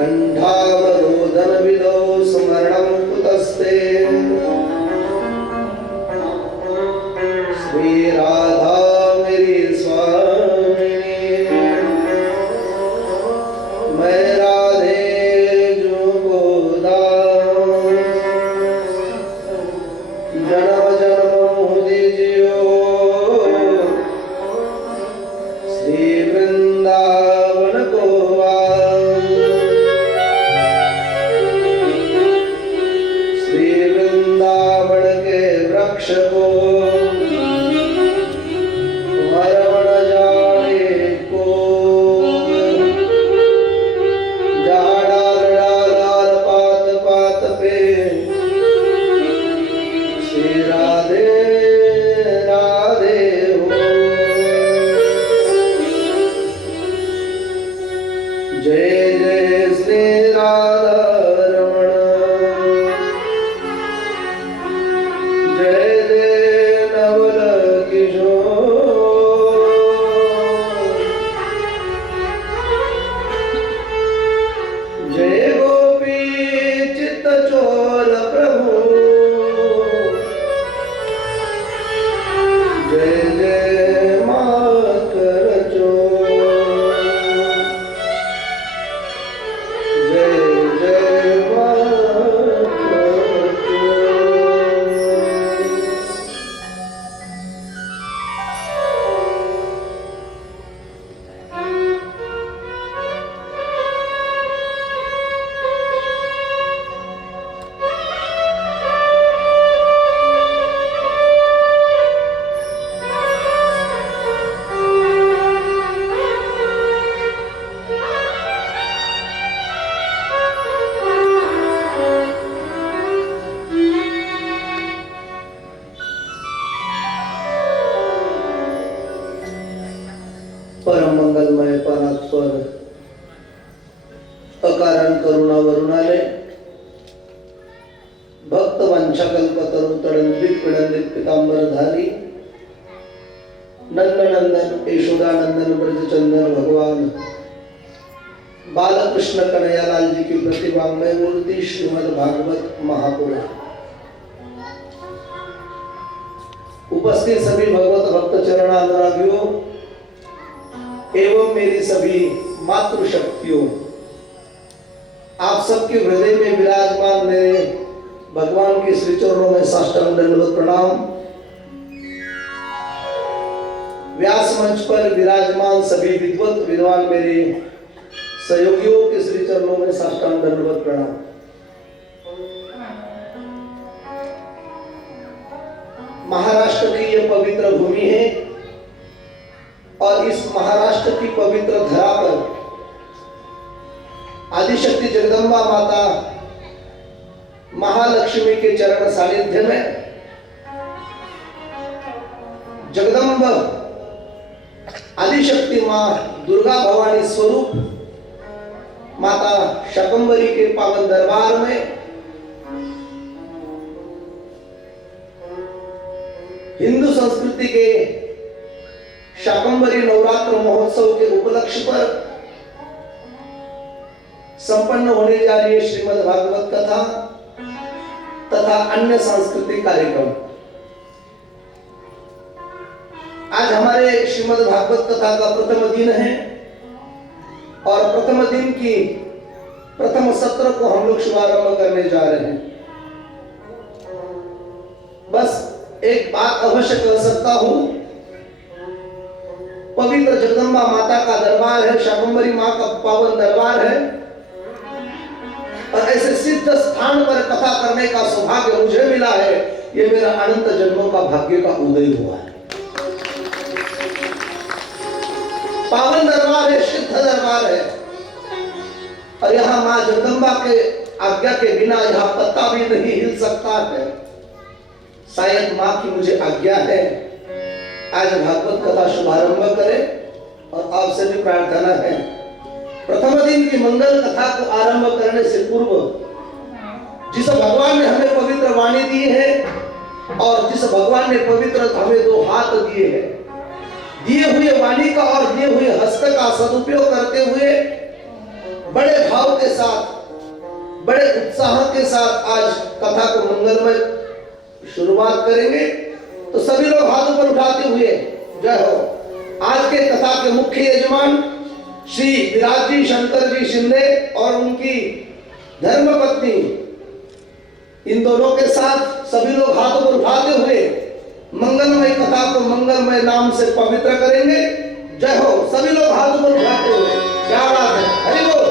कंठावरोधन विदो स्मरणं कुतस्ते श्री राधा मेरी स्वामिनी मैं राधे जो गोदा जन्म जन्म दीजियो श्री वृंदावन को श्री वृंदावन के वृक्ष को हरवण जाने को जहाँ डाल डाल पात पात पे श्री राधे राधे हो। जय जय श्री राधा रमण जय जय नवल किशोर जय गोपी चित्त चोर प्रभु जय जय माकर चोर जय जय माकर चोर। परम मंगलमय परात्पर अकारण करुणा वरुणालय भक्त वंशाकल्पतरु तड़ंदित पिड़ंदित पीतांबरधारी नंदनंदन यशोदानंदन ब्रजचंदन भगवान बालकृष्ण कन्हैयालाल जी की प्रतिभामय मूर्ति श्रीमद् भागवत महापुराण। उपस्थित सभी भगवत भक्त चरणानुरागियों एवं मेरी सभी मातृशक्तियों, आप सबके हृदय में विराजमान मेरे भगवान के श्री चरणों में साष्टांग दंडवत प्रणाम। व्यास मंच पर विराजमान सभी विद्वत विद्वान मेरे सहयोगियों के श्री चरणों में साष्टांग दंडवत प्रणाम। महाराष्ट्र की यह पवित्र भूमि है और इस महाराष्ट्र की पवित्र धरा पर आदिशक्ति जगदम्बा माता महालक्ष्मी के चरण सानिध्य में जगदम्ब आदिशक्ति मां दुर्गा भवानी स्वरूप माता शाकंभरी के पावन दरबार में हिंदू संस्कृति के शाकंभरी नवरात्र महोत्सव के उपलक्ष्य पर संपन्न होने जा रही है श्रीमद् भागवत कथा तथा अन्य सांस्कृतिक कार्यक्रम। आज हमारे श्रीमद् भागवत कथा का प्रथम दिन है और प्रथम दिन की प्रथम सत्र को हम लोग शुभारंभ करने जा रहे हैं। बस एक बात अवश्य कह सकता हूं, पवित्र जगदम्बा माता का दरबार है, शाकंभरी मां का पावन दरबार है और ऐसे सिद्ध स्थान पर कथा करने का सौभाग्य मुझे मिला है। ये मेरा अनंत जन्मों का भाग्य का उदय हुआ है। पावन दरबार है, सिद्ध दरबार है और यहाँ मां जगदम्बा के आज्ञा के बिना यहाँ पत्ता भी नहीं हिल सकता है। शायद मां की मुझे आज्ञा है आज भागवत कथा शुभारंभ करें और आपसे भी प्रार्थना है प्रथम दिन की मंगल कथा को आरंभ करने से पूर्व जिस भगवान ने हमें पवित्र वाणी दी है और जिस भगवान ने पवित्र हमें दो हाथ दिए हैं, दिए हुए वाणी का और दिए हुए हस्त का सदुपयोग करते हुए बड़े भाव के साथ, बड़े उत्साह के साथ आज कथा को मंगलमय शुरुआत करेंगे। तो सभी लोग हाथ ऊपर उठाते हुए जय हो। आज के कथा के मुख्य यजमान श्री विराज जी शंकर जी शिंदे और उनकी धर्मपत्नी, इन दोनों के साथ सभी लोग हाथ ऊपर उठाते हुए मंगलमय कथा को मंगलमय नाम से पवित्र करेंगे। जय हो। सभी लोग हाथ ऊपर उठाते हुए, क्या बात है, हरि बोल।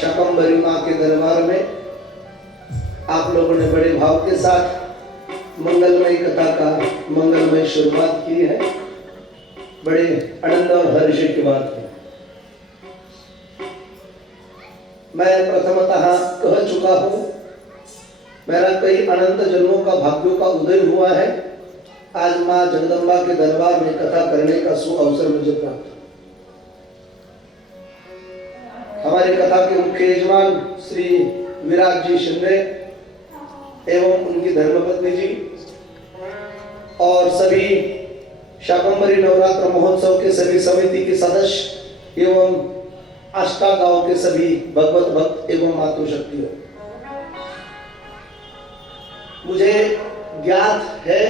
शाकंभरी माँ के दरबार में आप लोगों ने बड़े भाव के साथ मंगलमय कथा का मंगलमय शुरुआत की है। बड़े आनंद और हर्ष की बात है। मैं प्रथमतः कह चुका हूं, मेरा कई अनंत जन्मों का भाग्यों का उदय हुआ है। आज माँ जगदम्बा के दरबार में कथा करने का सुअवसर मुझे प्राप्त हुआ। हमारी कथा के मुख्य यजमान श्री विराट जी शिंदे एवं उनकी धर्मपत्नी जी और सभी शाकंभरी नवरात्र महोत्सव के सभी समिति के सदस्य एवं आष्टा गांव के सभी भगवत भक्त एवं मातृशक्तियों, मुझे ज्ञात है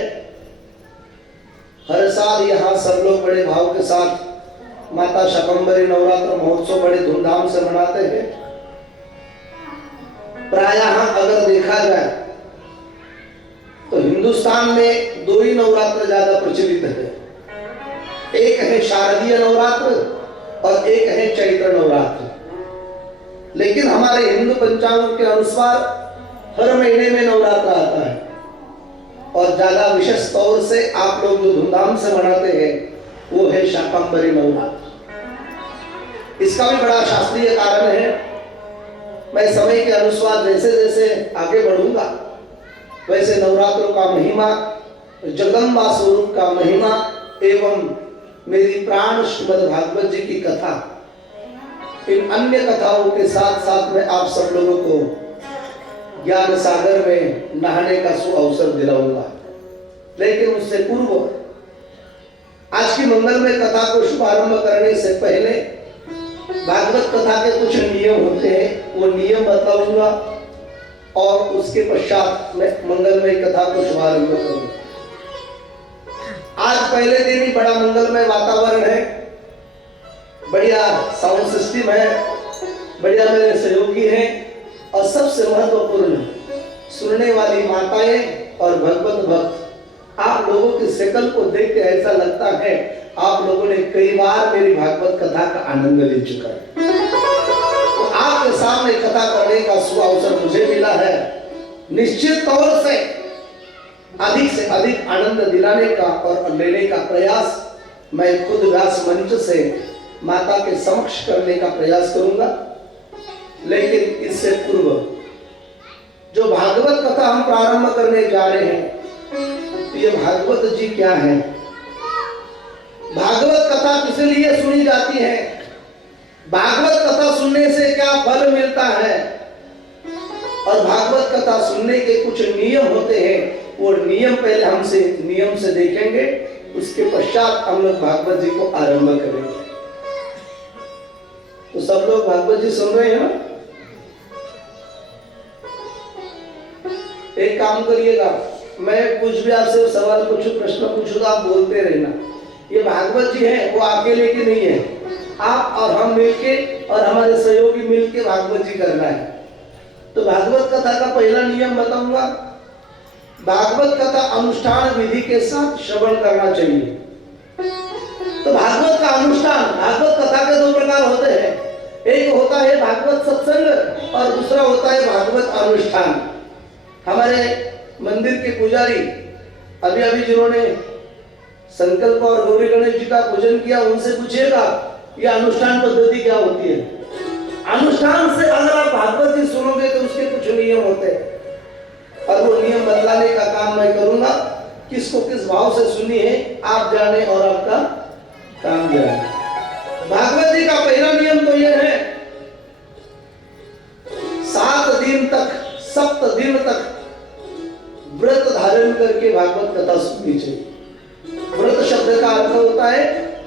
हर साल यहाँ सब लोग बड़े भाव के साथ माता शाकंभरी नवरात्र महोत्सव बड़े धूमधाम से मनाते हैं। प्रायः अगर देखा जाए तो हिंदुस्तान में दो ही नवरात्र ज्यादा प्रचलित है। एक है शारदीय नवरात्र और एक है चैत्र नवरात्र। लेकिन हमारे हिंदू पंचांग के अनुसार हर महीने में नवरात्र आता है और ज्यादा विशेष तौर से आप लोग जो धूमधाम से मनाते हैं वो है शाकंभरी नवरात्र। इसका भी बड़ा शास्त्रीय कारण है। मैं समय के अनुसार जैसे जैसे आगे बढ़ूंगा वैसे नवरात्रों का महिमा, जगदम्बा स्वरूप का महिमा एवं मेरी प्राण श्रीमद् भागवत जी की कथा, इन अन्य कथाओं के साथ साथ में आप सब लोगों को ज्ञान सागर में नहाने का सुअवसर दिलाऊंगा। लेकिन उससे पूर्व आज की मंगलमय कथा को शुभारंभ करने से पहले भागवत कथा के कुछ नियम होते हैं, वो नियम बताऊंगा और उसके पश्चात मैं मंगलमय कथा को शुभारंभ करूंगा। आज पहले दिन ही बड़ा मंगलमय वातावरण है, बढ़िया साउंड सिस्टम है, बढ़िया मेरे सहयोगी हैं और सबसे महत्वपूर्ण सुनने वाली माताएं और भगवत भक्त। आप लोगों की शकल को देख के ऐसा लगता है आप लोगों ने कई बार मेरी भागवत कथा का आनंद ले चुका है। तो आपके सामने कथा करने का सुअवसर मुझे मिला है। निश्चित तौर से अधिक आनंद दिलाने का और लेने का प्रयास मैं खुद व्यास मंच से माता के समक्ष करने का प्रयास करूंगा। लेकिन इससे पूर्व जो भागवत कथा हम प्रारंभ करने जा रहे हैं, तो ये भागवत जी क्या है, भागवत कथा किस लिए सुनी जाती है, भागवत कथा सुनने से क्या फल मिलता है और भागवत कथा सुनने के कुछ नियम होते हैं, वो नियम पहले हमसे नियम से देखेंगे, उसके पश्चात हम लोग भागवत जी को आरंभ करेंगे। तो सब लोग भागवत जी सुन रहे हैं ना? एक काम करिएगा, मैं कुछ भी आपसे सवाल पूछूं, प्रश्न पूछूंगा, आप बोलते रहना। ये भागवत जी है वो अकेले की नहीं है, आप और हम मिलके और हमारे सहयोगी मिलके भागवत जी करना है। तो भागवत कथा का पहला नियम बताऊंगा। भागवत कथा अनुष्ठान विधि के साथ श्रवण करना चाहिए। तो भागवत का अनुष्ठान, भागवत कथा के दो प्रकार होते हैं, एक होता है भागवत सत्संग और दूसरा होता है भागवत अनुष्ठान। हमारे मंदिर के पुजारी अभी अभी जिन्होंने संकल्प और गौरी गणेश जी का पूजन किया, उनसे पूछिएगा ये अनुष्ठान पद्धति क्या होती है। अनुष्ठान से अगर आप भागवत जी सुनोगे तो उसके कुछ नियम होते हैं और वो नियम बतलाने का काम मैं करूंगा। किसको किस भाव से सुनी है आप जाने और आपका काम जाने। भागवत जी का पहला नियम तो ये है, 7 दिन तक, 7 दिन तक व्रत धारण करके भागवत कथा सुननी चाहिए। व्रत शब्द का अर्थ होता है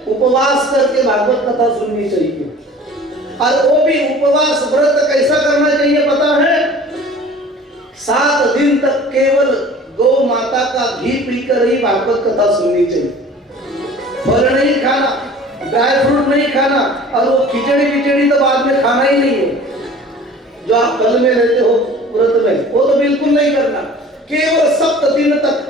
उपवास करके भागवत कथा सुननी चाहिए। और वो भी उपवास व्रत कैसा करना चाहिए पता है? 7 दिन तक केवल गौ माता का घी पीकर ही भागवत कथा सुननी चाहिए। फल नहीं खाना, ड्राई फ्रूट नहीं खाना, और वो खिचड़ी तो बाद में खाना ही नहीं है जो आप फल में रहते हो व्रत में, वो तो बिल्कुल नहीं करना। केवल 7 दिन तक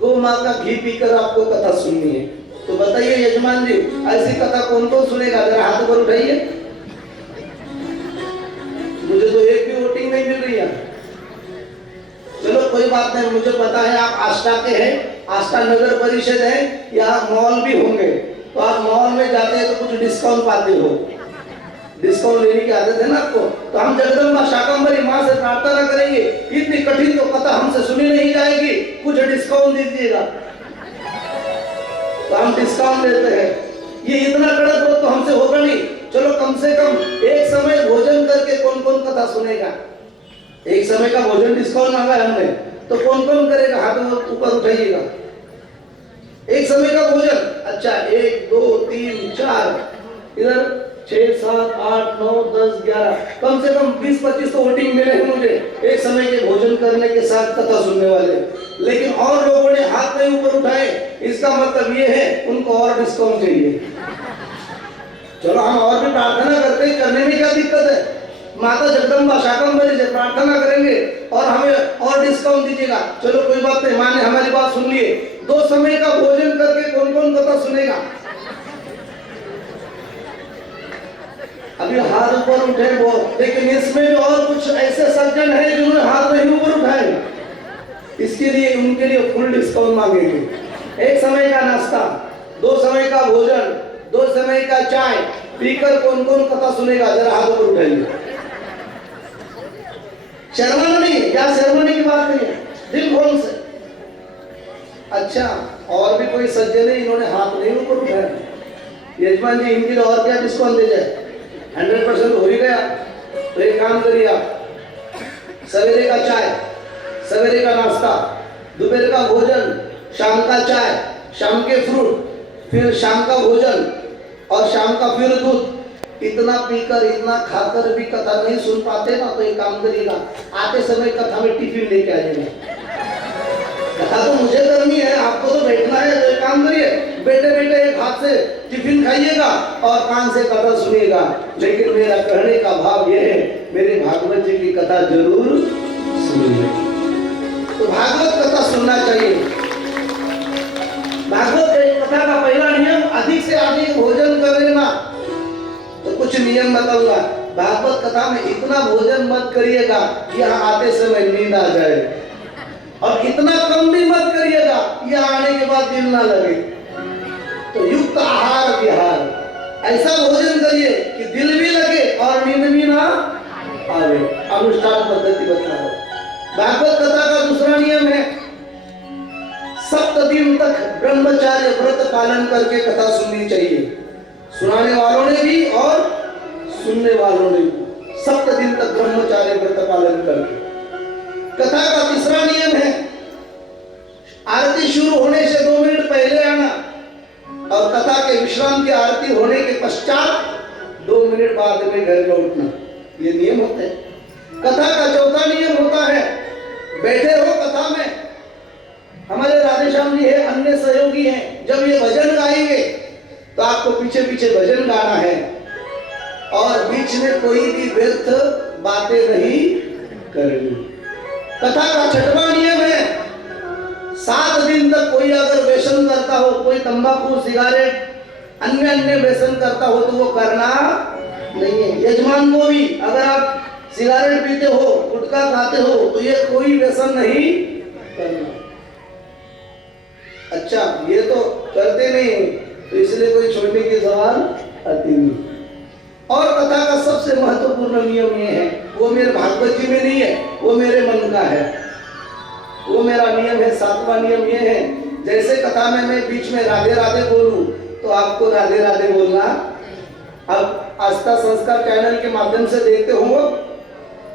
गौ माँ का घी पीकर आपको कथा सुननी है। तो बताइए यजमान जी, ऐसी कथा कौन कौन सुनेगा? जरा हाथ पर उठाइए। बात नहीं, मुझे पता है आप आष्टा के हैं, आष्टा नगर परिषद है, यहाँ मॉल भी होंगे, तो आप मॉल में जाते हैं तो कुछ डिस्काउंट पाते हो, डिस्काउंट लेने की आदत है ना आपको। तो हम जगदम्बा शाकंभरी माँ से प्रार्थना करेंगे, इतनी कठिन तो कथा हमसे सुनी नहीं जाएगी, कुछ डिस्काउंट दीजिएगा। तो हम डिस्काउंट देते हैं। ये इतना कड़क हो तो हमसे होगा नहीं, चलो कम से कम एक समय भोजन करके कौन कौन कथा सुनेगा। एक समय का भोजन डिस्काउंट मांगा है हमने, तो कौन कौन करेगा, हाथ ऊपर उठाइएगा। एक समय का भोजन, अच्छा 1 2 3 4 इधर 6 7 8 9 10 11 कम से कम 20-25 तो वोटिंग मिले हैं मुझे एक समय के भोजन करने के साथ कथा सुनने वाले। लेकिन और लोगों ने हाथ नहीं ऊपर उठाए, इसका मतलब ये है उनको और डिस्काउंट चाहिए। चलो हम और भी प्रार्थना करते हैं, करने में क्या दिक्कत है। माता जगदम्बा शाकंभरी से प्रार्थना करेंगे और हमें और डिस्काउंट दीजिएगा। चलो कोई बात नहीं, माँ ने हमारी बात सुन लिए। 2 समय का भोजन करके कौन कौन कथा सुनेगा। अभी हाथ ऊपर उठे वो, लेकिन इसमें भी और कुछ ऐसे सज्जन हैं जिन्होंने हाथ नहीं ऊपर उठाए, इसके लिए उनके लिए फुल डिस्काउंट मांगेंगे। एक समय का नाश्ता, 2 समय का भोजन, 2 समय का चाय पीकर कौन कौन कथा सुनेगा, जरा हाथ ऊपर उठाइए। शर्मा नहीं, क्या शर्माने की बात नहीं है, दिल खोल से। अच्छा और भी कोई सज्जन है, इन्होंने हाथ नहीं ऊपर उठाया। यजमान जी इनके लिए और क्या डिस्काउंट दे जाए, 100% हो ही गया। तो एक काम करिए आप, सवेरे का चाय, सवेरे का नाश्ता, दोपहर का भोजन, शाम का चाय, शाम के फ्रूट, फिर शाम का भोजन और शाम का फिर दूध। इतना पीकर इतना खाकर भी कथा नहीं सुन पाते ना, तो एक काम करिएगा, आते समय कथा में टिफिन लेके आ जाइएगा। कथा तो मुझे करनी है, आपको तो बैठना है, तो एक काम करिए, बैठे बैठे एक हाथ से टिफिन खाइएगा और कान से कथा सुनिएगा। लेकिन मेरा कहने का भाव यह है, मेरे भागवत जी की कथा जरूर सुनिए। तो भागवत कथा सुनना चाहिए। भागवत कथा का पहला नियम, अधिक से अधिक भोजन कर लेना। तो कुछ नियम बताऊंगा। भागवत कथा में इतना भोजन मत करिएगा कि यहाँ आते समय नींद आ जाए, और इतना कम भी मत करिएगा यहाँ आने के बाद दिल ना लगे। तो युक्त आहार विहार, ऐसा भोजन करिए कि दिल भी लगे और नींद भी ना आवे। अनुष्ठान पद्धति बताओ। भागवत कथा का दूसरा नियम है, 7 दिन तक ब्रह्मचार्य व्रत पालन करके कथा सुननी चाहिए। सुनाने वालों ने भी और सुनने वालों ने भी 7 दिन तक ब्रह्मचार्य व्रत पालन करके। कथा का तीसरा नियम है, आरती शुरू होने से 2 मिनट पहले आना और कथा के विश्राम की आरती होने के पश्चात 2 मिनट बाद में घर लौटना। ये नियम होते हैं। कथा का चौथा नियम होता है, बैठे हो कथा में, हमारे राधेश्याम जी है, अन्य सहयोगी हैं, जब ये भजन गाएंगे तो आपको पीछे पीछे भजन गाना है और बीच में कोई भी व्यर्थ बातें नहीं करनी। कथा का छठवां नियम है, 7 दिन तक कोई अगर व्यसन करता हो, कोई तंबाकू सिगारेट अन्य व्यसन करता हो, तो वो करना नहीं है। यजमान को भी अगर आप सिगारेट पीते हो, गुटखा खाते हो, तो ये कोई व्यसन नहीं करना। अच्छा ये तो करते नहीं, तो इसलिए कोई छोड़ने की सवाल आती नहीं। और कथा का सबसे महत्वपूर्ण नियम ये है, वो मेरे भागवत जी में नहीं है, वो मेरे मन का है, वो मेरा नियम है। 7वां नियम ये है, जैसे कथा में मैं बीच में राधे राधे बोलूं, तो आपको राधे राधे बोलना। अब आस्था संस्कार चैनल के माध्यम से देखते हो,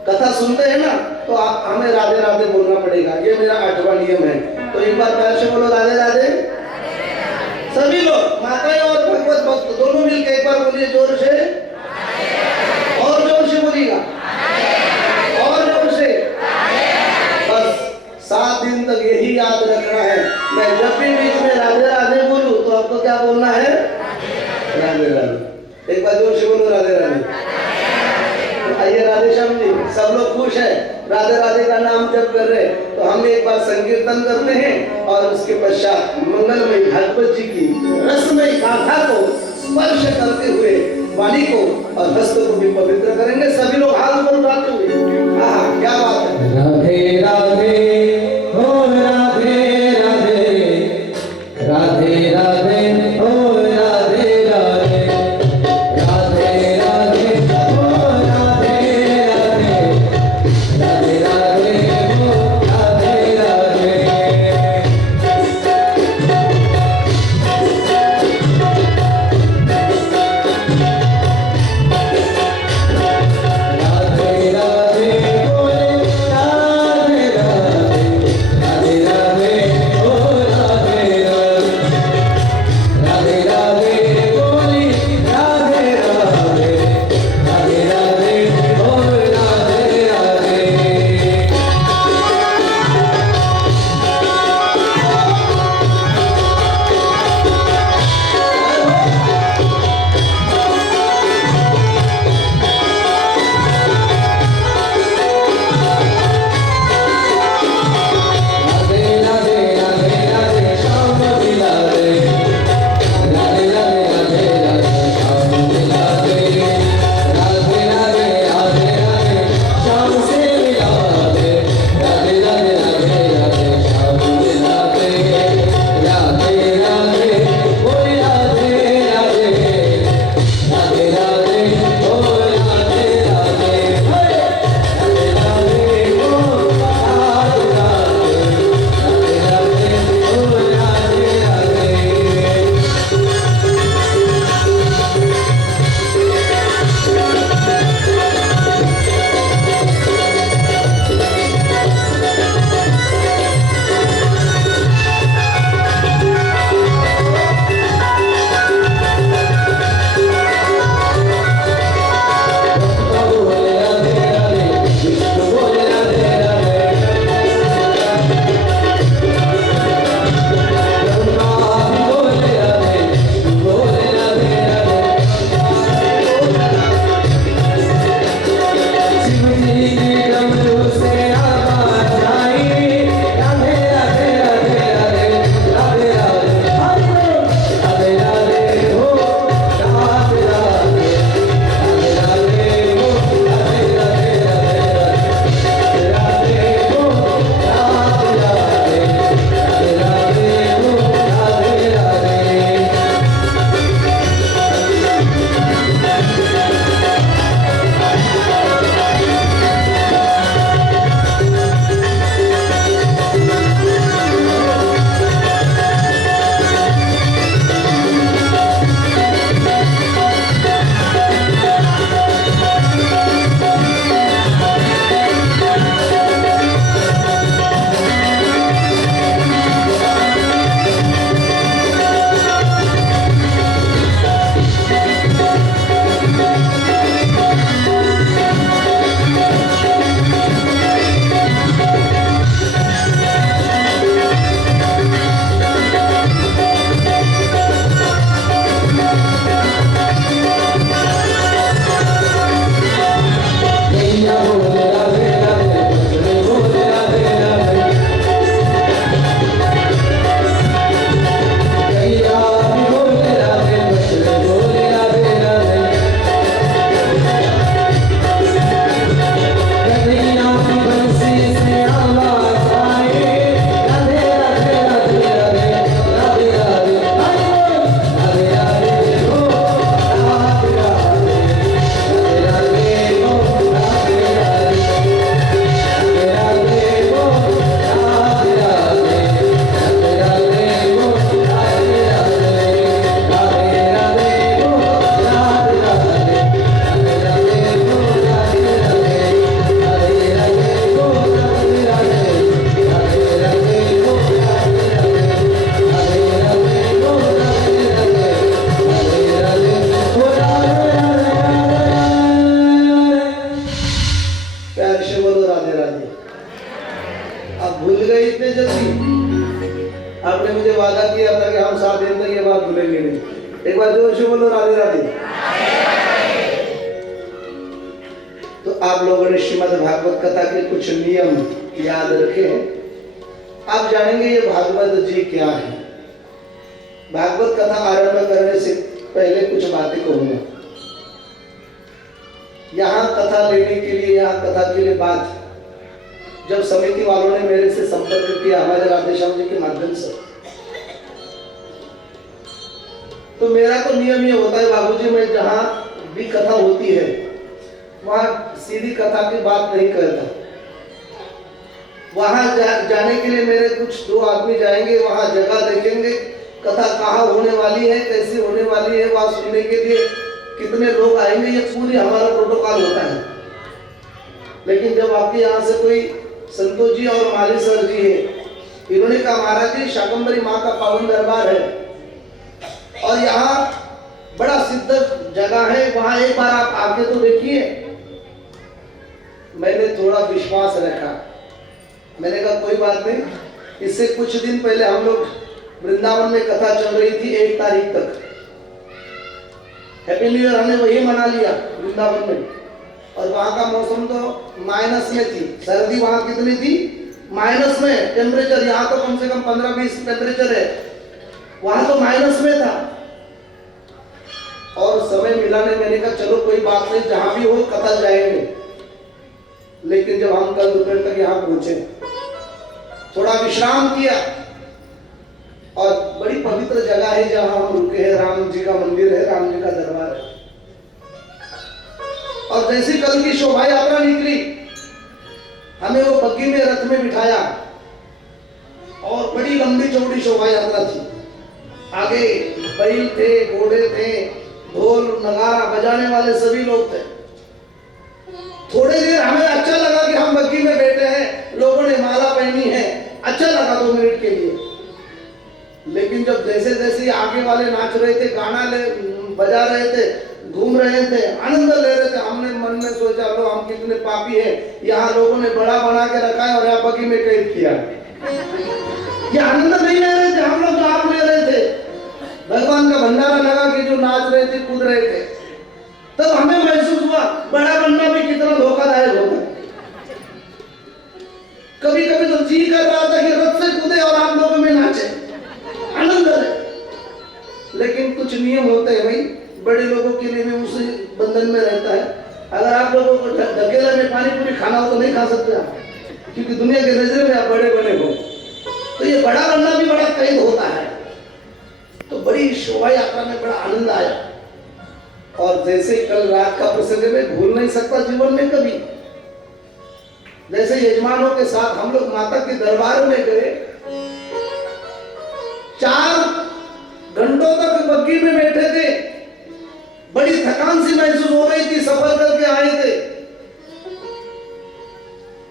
कथा सुनते हैं ना, तो आप हमें राधे राधे बोलना पड़ेगा। ये मेरा 8वां नियम है। तो एक बार प्यार से बोलो राधे राधे। सभी लोग, माताएं और भगवत भक्त दोनों मिलकर एक बार बोलिए जोर से, और जोर से बोलिएगा, और जोर से। बस 7 दिन तक यही याद रखना है। मैं जब भी बीच में राधे राधे बोलूं, तो आपको क्या बोलना है, राधे राधे। एक बार जोर से बोलो राधे राधे। आइए राधेश्याम जी, सब लोग खुश है, राधे राधे का नाम जप कर रहे, तो हम एक बार संकीर्तन करते हैं और उसके पश्चात मंगलमय भागवत जी की रसमय गाथा को स्पर्श करते हुए वाणी को और हस्त को भी पवित्र करेंगे। सभी लोग हाथ ऊपर उठाते हुए, क्या बात है। राधे राधे प्यार से बोलो राधे राधे। आप भूल गए इतने जल्दी? आपने मुझे वादा किया था कि हम 7 दिन तक ये बात भूलेंगे नहीं। एक बार जोर से बोलो राधे राधे। तो आप लोगों ने श्रीमद् भागवत कथा के कुछ नियम याद रखे हैं। आप जानेंगे ये भागवत जी क्या है। भागवत कथा आरंभ करने से पहले कुछ बातें कहूंगा। यहाँ कथा लेने के लिए, यहाँ कथा के लिए बात जब समिति वालों ने मेरे से संपर्क किया हमारे राधेश्याम जी के माध्यम से, तो मेरा तो नियम ये होता है बाबूजी, मैं जहां भी कथा होती है वहां सीधी कथा की बात नहीं करता। वहां जाने के लिए मेरे कुछ 2 आदमी जाएंगे, वहां जगह देखेंगे, कथा कहाँ होने वाली है, कैसी होने वाली है, वहां सुनने के लिए कितने लोग आएंगे, ये पूरी हमारा प्रोटोकॉल होता है। लेकिन जब आपके यहाँ से कोई संतोष जी और माली सर जी है, इन्होंने कहा महाराज जी शाकंभरी माँ का पावन दरबार है और यहाँ बड़ा सिद्ध जगह है, वहां एक बार आप आके तो देखिए। मैंने थोड़ा विश्वास रखा, मैंने कहा कोई बात नहीं। इससे कुछ दिन पहले हम लोग वृंदावन में कथा चल रही थी 1 तारीख तक। हैप्पी न्यू ईयर हमने वही मना लिया वृंदावन में, और वहां का मौसम तो माइनस में थी। सर्दी वहां कितनी थी? माइनस में टेम्परेचर। यहाँ तो कम से कम 15-20 टेम्परेचर है, वहां तो माइनस में था। और समय मिला नहीं, मैंने कहा चलो कोई बात नहीं, जहां भी हो कथा जाएंगे। लेकिन जब हम कल दोपहर तक यहाँ पहुंचे, थोड़ा विश्राम किया, और बड़ी पवित्र जगह है जहां हम रुके हैं, राम जी का मंदिर है, राम जी का दरबार है। और जैसी कल की शोभा यात्रा निकली, हमें वो बग्गी में रथ में बिठाया और बड़ी लंबी चौड़ी शोभा यात्रा थी। आगे बैल थे, घोड़े थे, ढोल नगारा बजाने वाले सभी लोग थे। थोड़ी देर हमें अच्छा लगा कि हम बग्गी में बैठे हैं, लोगों ने माला पहनी है, अच्छा लगा 2 मिनट के लिए। लेकिन जब जैसे जैसे आगे वाले नाच रहे थे, गाना बजा रहे थे, घूम रहे थे, आनंद ले रहे थे, हमने मन में सोचा लो हम कितने पापी हैं, यहाँ लोगों ने बड़ा बना के रखा है और यहाँ बग्गी में कैद किया। ये आनंद नहीं ले रहे थे हम लोग, जो आप ले रहे थे। भगवान का भंडारा लगा कि जो नाच रहे थे, कूद रहे थे, तब हमें महसूस हुआ बड़ा बनना भी कितना धोखादायक होता है। कभी कभी तो जी कर रहा था कि रथ से कूदे और आप लोगों में नाचे, आनंद है। लेकिन कुछ नियम होते हैं भाई, बड़े लोगों के लिए भी उसी बंधन में रहता है। अगर आप लोगों को ढकेला में पानी पूरी खाना हो तो नहीं खा सकते आप, क्योंकि दुनिया के नजर में आप बड़े बने हो। तो ये बड़ा बनना भी बड़ा कैद होता है। तो बड़ी शोभा यात्रा में बड़ा आनंद आया। और जैसे कल रात का प्रसंग में भूल नहीं सकता जीवन में कभी, जैसे यजमानों के साथ हम लोग माता के दरबार में गए, 4 घंटों तक बग्गी में बैठे थे, बड़ी थकान सी महसूस हो रही थी, सफर करके आए थे।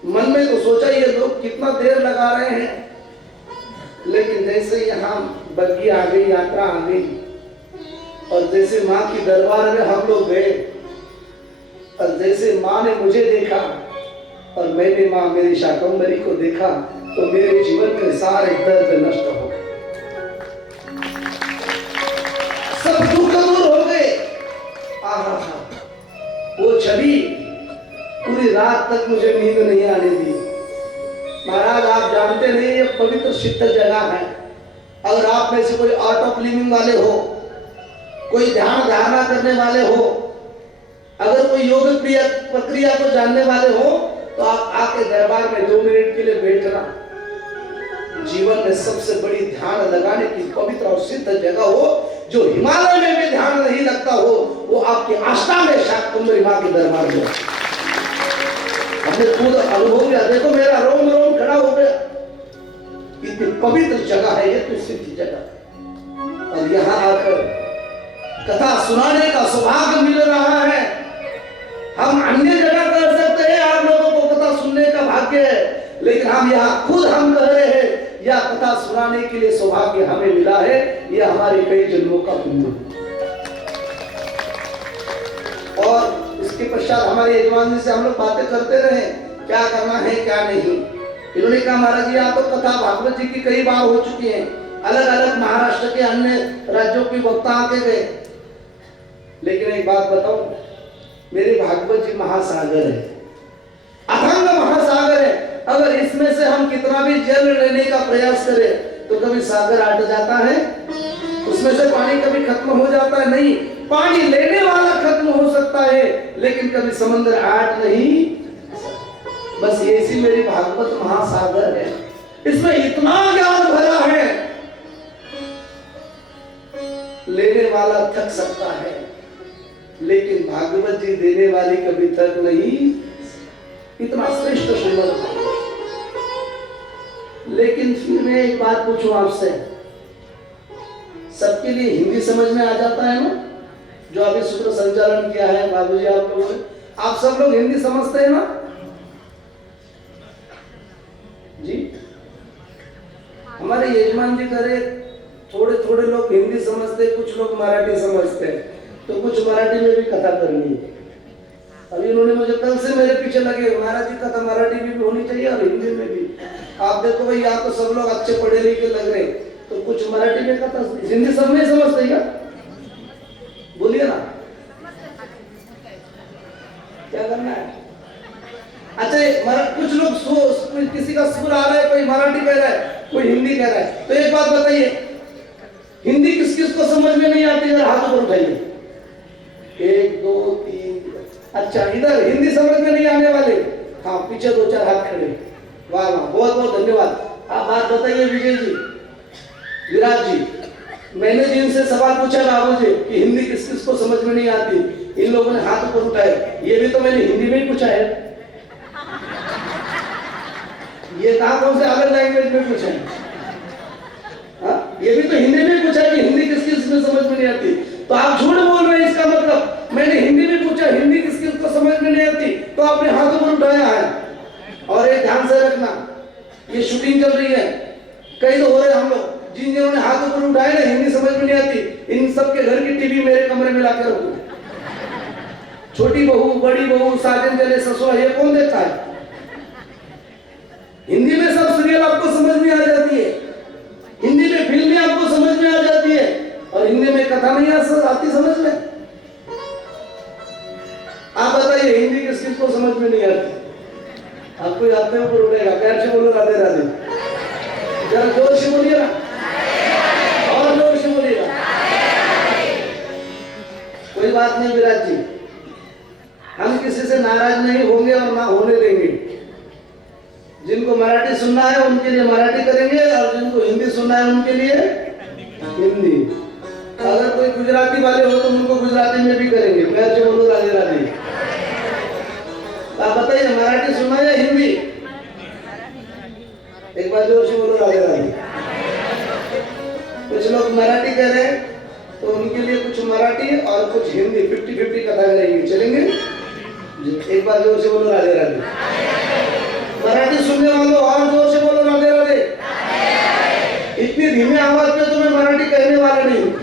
मन में तो सोचा ये लोग कितना देर लगा रहे हैं, लेकिन जैसे यहाँ बग्गी आ गई, यात्रा आ गई, और जैसे माँ की दरबार में हम लोग गए, और जैसे माँ ने मुझे देखा और मैंने माँ मेरी शाकंभरी को देखा, तो मेरे जीवन के सारे दर्द नष्ट हो गए, सब दुख दूर हो गए। आहा, वो छवि पूरी रात तक मुझे नींद नहीं आने दी। महाराज आप जानते नहीं, ये पवित्र सिद्ध जगह है। अगर आप में से कोई आर्ट ऑफ लिविंग वाले हो, कोई ध्यान धारणा करने वाले हो, अगर कोई योग प्रक्रिया को जानने वाले हो, तो आप आके दरबार में 2 मिनट के लिए बैठना। जीवन में सबसे बड़ी ध्यान लगाने की पवित्र और सिद्ध जगह हो, जो हिमालय में भी ध्यान नहीं लगता हो, वो आपकी आस्था में शाकंभरी मां के दरबार में। हमने खुद अनुभव किया, देखो मेरा रोम रोम खड़ा हो गया। इतनी पवित्र जगह है ये, तो सिद्ध जगह। और यहाँ आकर कथा सुनाने का सौभाग्य मिल रहा है। हम अन्य जगह कर सकते हैं, आप लोगों को कथा सुनने का भाग्य है, लेकिन हम यहाँ खुद हम कह रहे हैं, यह कथा सुनाने के लिए सौभाग्य हमें मिला है। यह हमारे कई जन्मों का पुण्य। और इसके इसके पश्चात हमारे यजमान जी से हम लोग बातें करते रहे क्या करना है क्या नहीं। इन्होंने कहा महाराज जी आप तो कथा भागवत जी की कई बार हो चुकी है, अलग अलग महाराष्ट्र के अन्य राज्यों के वक्ता आके गए, लेकिन एक बात बताओ, मेरे भागवत जी महासागर है, अथांग महासागर है। अगर इसमें से हम कितना भी जल लेने का प्रयास करें तो कभी सागर आट जाता है, उसमें से पानी कभी खत्म हो जाता है नहीं, पानी लेने वाला खत्म हो सकता है लेकिन कभी समंदर आट नहीं। बस ऐसी मेरी भागवत महासागर है, इसमें इतना ज्ञान भरा है, लेने वाला थक सकता है लेकिन भागवत जी देने वाली कभी थक नहीं। इतना श्रेष्ठ श्रीमद् भागवत। लेकिन फिर मैं एक बात पूछूं आपसे, सबके लिए हिंदी समझ में आ जाता है ना? जो अभी सूत्र संचालन किया है बाबूजी आप लोगों ने, आप सब लोग हिंदी समझते हैं ना जी? हमारे यजमान जी करे थोड़े थोड़े लोग हिंदी समझते, कुछ लोग मराठी समझते हैं, तो कुछ मराठी में भी कथा करनी है। अभी उन्होंने मुझे कल से मेरे पीछे लगे, महाराज जी कथा मराठी में भी होनी चाहिए और हिंदी में भी। आप देखो भाई, यहाँ तो सब लोग अच्छे पढ़े लिखे लग रहे, तो कुछ मराठी में कथा, हिंदी सब नहीं समझते क्या? बोलिए ना, क्या करना है? अच्छा कुछ लोग किसी का सुर आ रहा है, कोई मराठी कह रहा है, कोई हिंदी कह रहा है, तो एक बात बताइए, हिंदी किस किस को समझ में नहीं आती? इधर हाथ ऊपर उठाइए, 1 2 3। अच्छा, इधर हिंदी समझ में नहीं आने वाले, हाँ पीछे 2-4 हाथ खड़े, वाह वाह, बहुत बहुत धन्यवाद। आप बात बताइए विजय जी, विराट जी, मैंने जी इनसे सवाल पूछा बाबू जी कि हिंदी किस किस को समझ में नहीं आती, इन लोगों ने हाथ ऊपर उठाए, ये भी तो मैंने हिंदी में ही पूछा है, ये कहा कौन से अलग लैंग्वेज में पूछा है? ये भी तो हिंदी में पूछा कि हिंदी किस किस में समझ में नहीं आती, तो आप झूठ बोल रहे हैं। इसका मतलब मैंने हिंदी में पूछा हिंदी किस किस को समझ में नहीं आती, तो आपने हाथों पर उठाया है। और एक ध्यान से रखना, ये शूटिंग चल रही है, कई तो हो रहे हम लोग, जिन जिन्होंने हाथों पर उठाए ना हिंदी समझ में नहीं आती, इन सबके घर की टीवी मेरे कमरे में लाकर रखो। छोटी बहू, बड़ी बहू, साजन चले ससुरा, ये कौन देखता है? हिंदी में सब सीरियल आपको समझ में आ जाती है, हिंदी में फिल्में आपको समझ में आ जाती है, और हिंदी में कथा नहीं आती समझ में। आप बताइए हिंदी किस किस को समझ में नहीं आती? आपको याद नहीं ऊपर उठेगा, प्यार से बोलो राधे राधे, जरा जोर से बोलिए ना, और जोर से बोलिएगा। कोई बात नहीं विराट जी, हम किसी से नाराज नहीं होंगे और ना होने देंगे। जिनको मराठी सुनना है उनके लिए मराठी करेंगे, और जिनको हिंदी सुनना है उनके लिए हिंदी। अगर कोई गुजराती वाले हो तो उनको गुजराती में भी करेंगे, प्यार से बोलो राधे राधे। आप बताइए मराठी सुनना या हिंदी? एक बार जोर से बोलो राधे राधे। कुछ लोग मराठी कह रहे हैं तो उनके लिए कुछ मराठी और कुछ हिंदी 50-50 कथा करेंगे, चलेंगे? एक बार जोर से बोलो राधे राधे। मराठी सुनने वालों और जोर से बोलो राधे राधे। इतनी धीमे आवाज में तो मैं मराठी कहने वाला नहीं हूँ,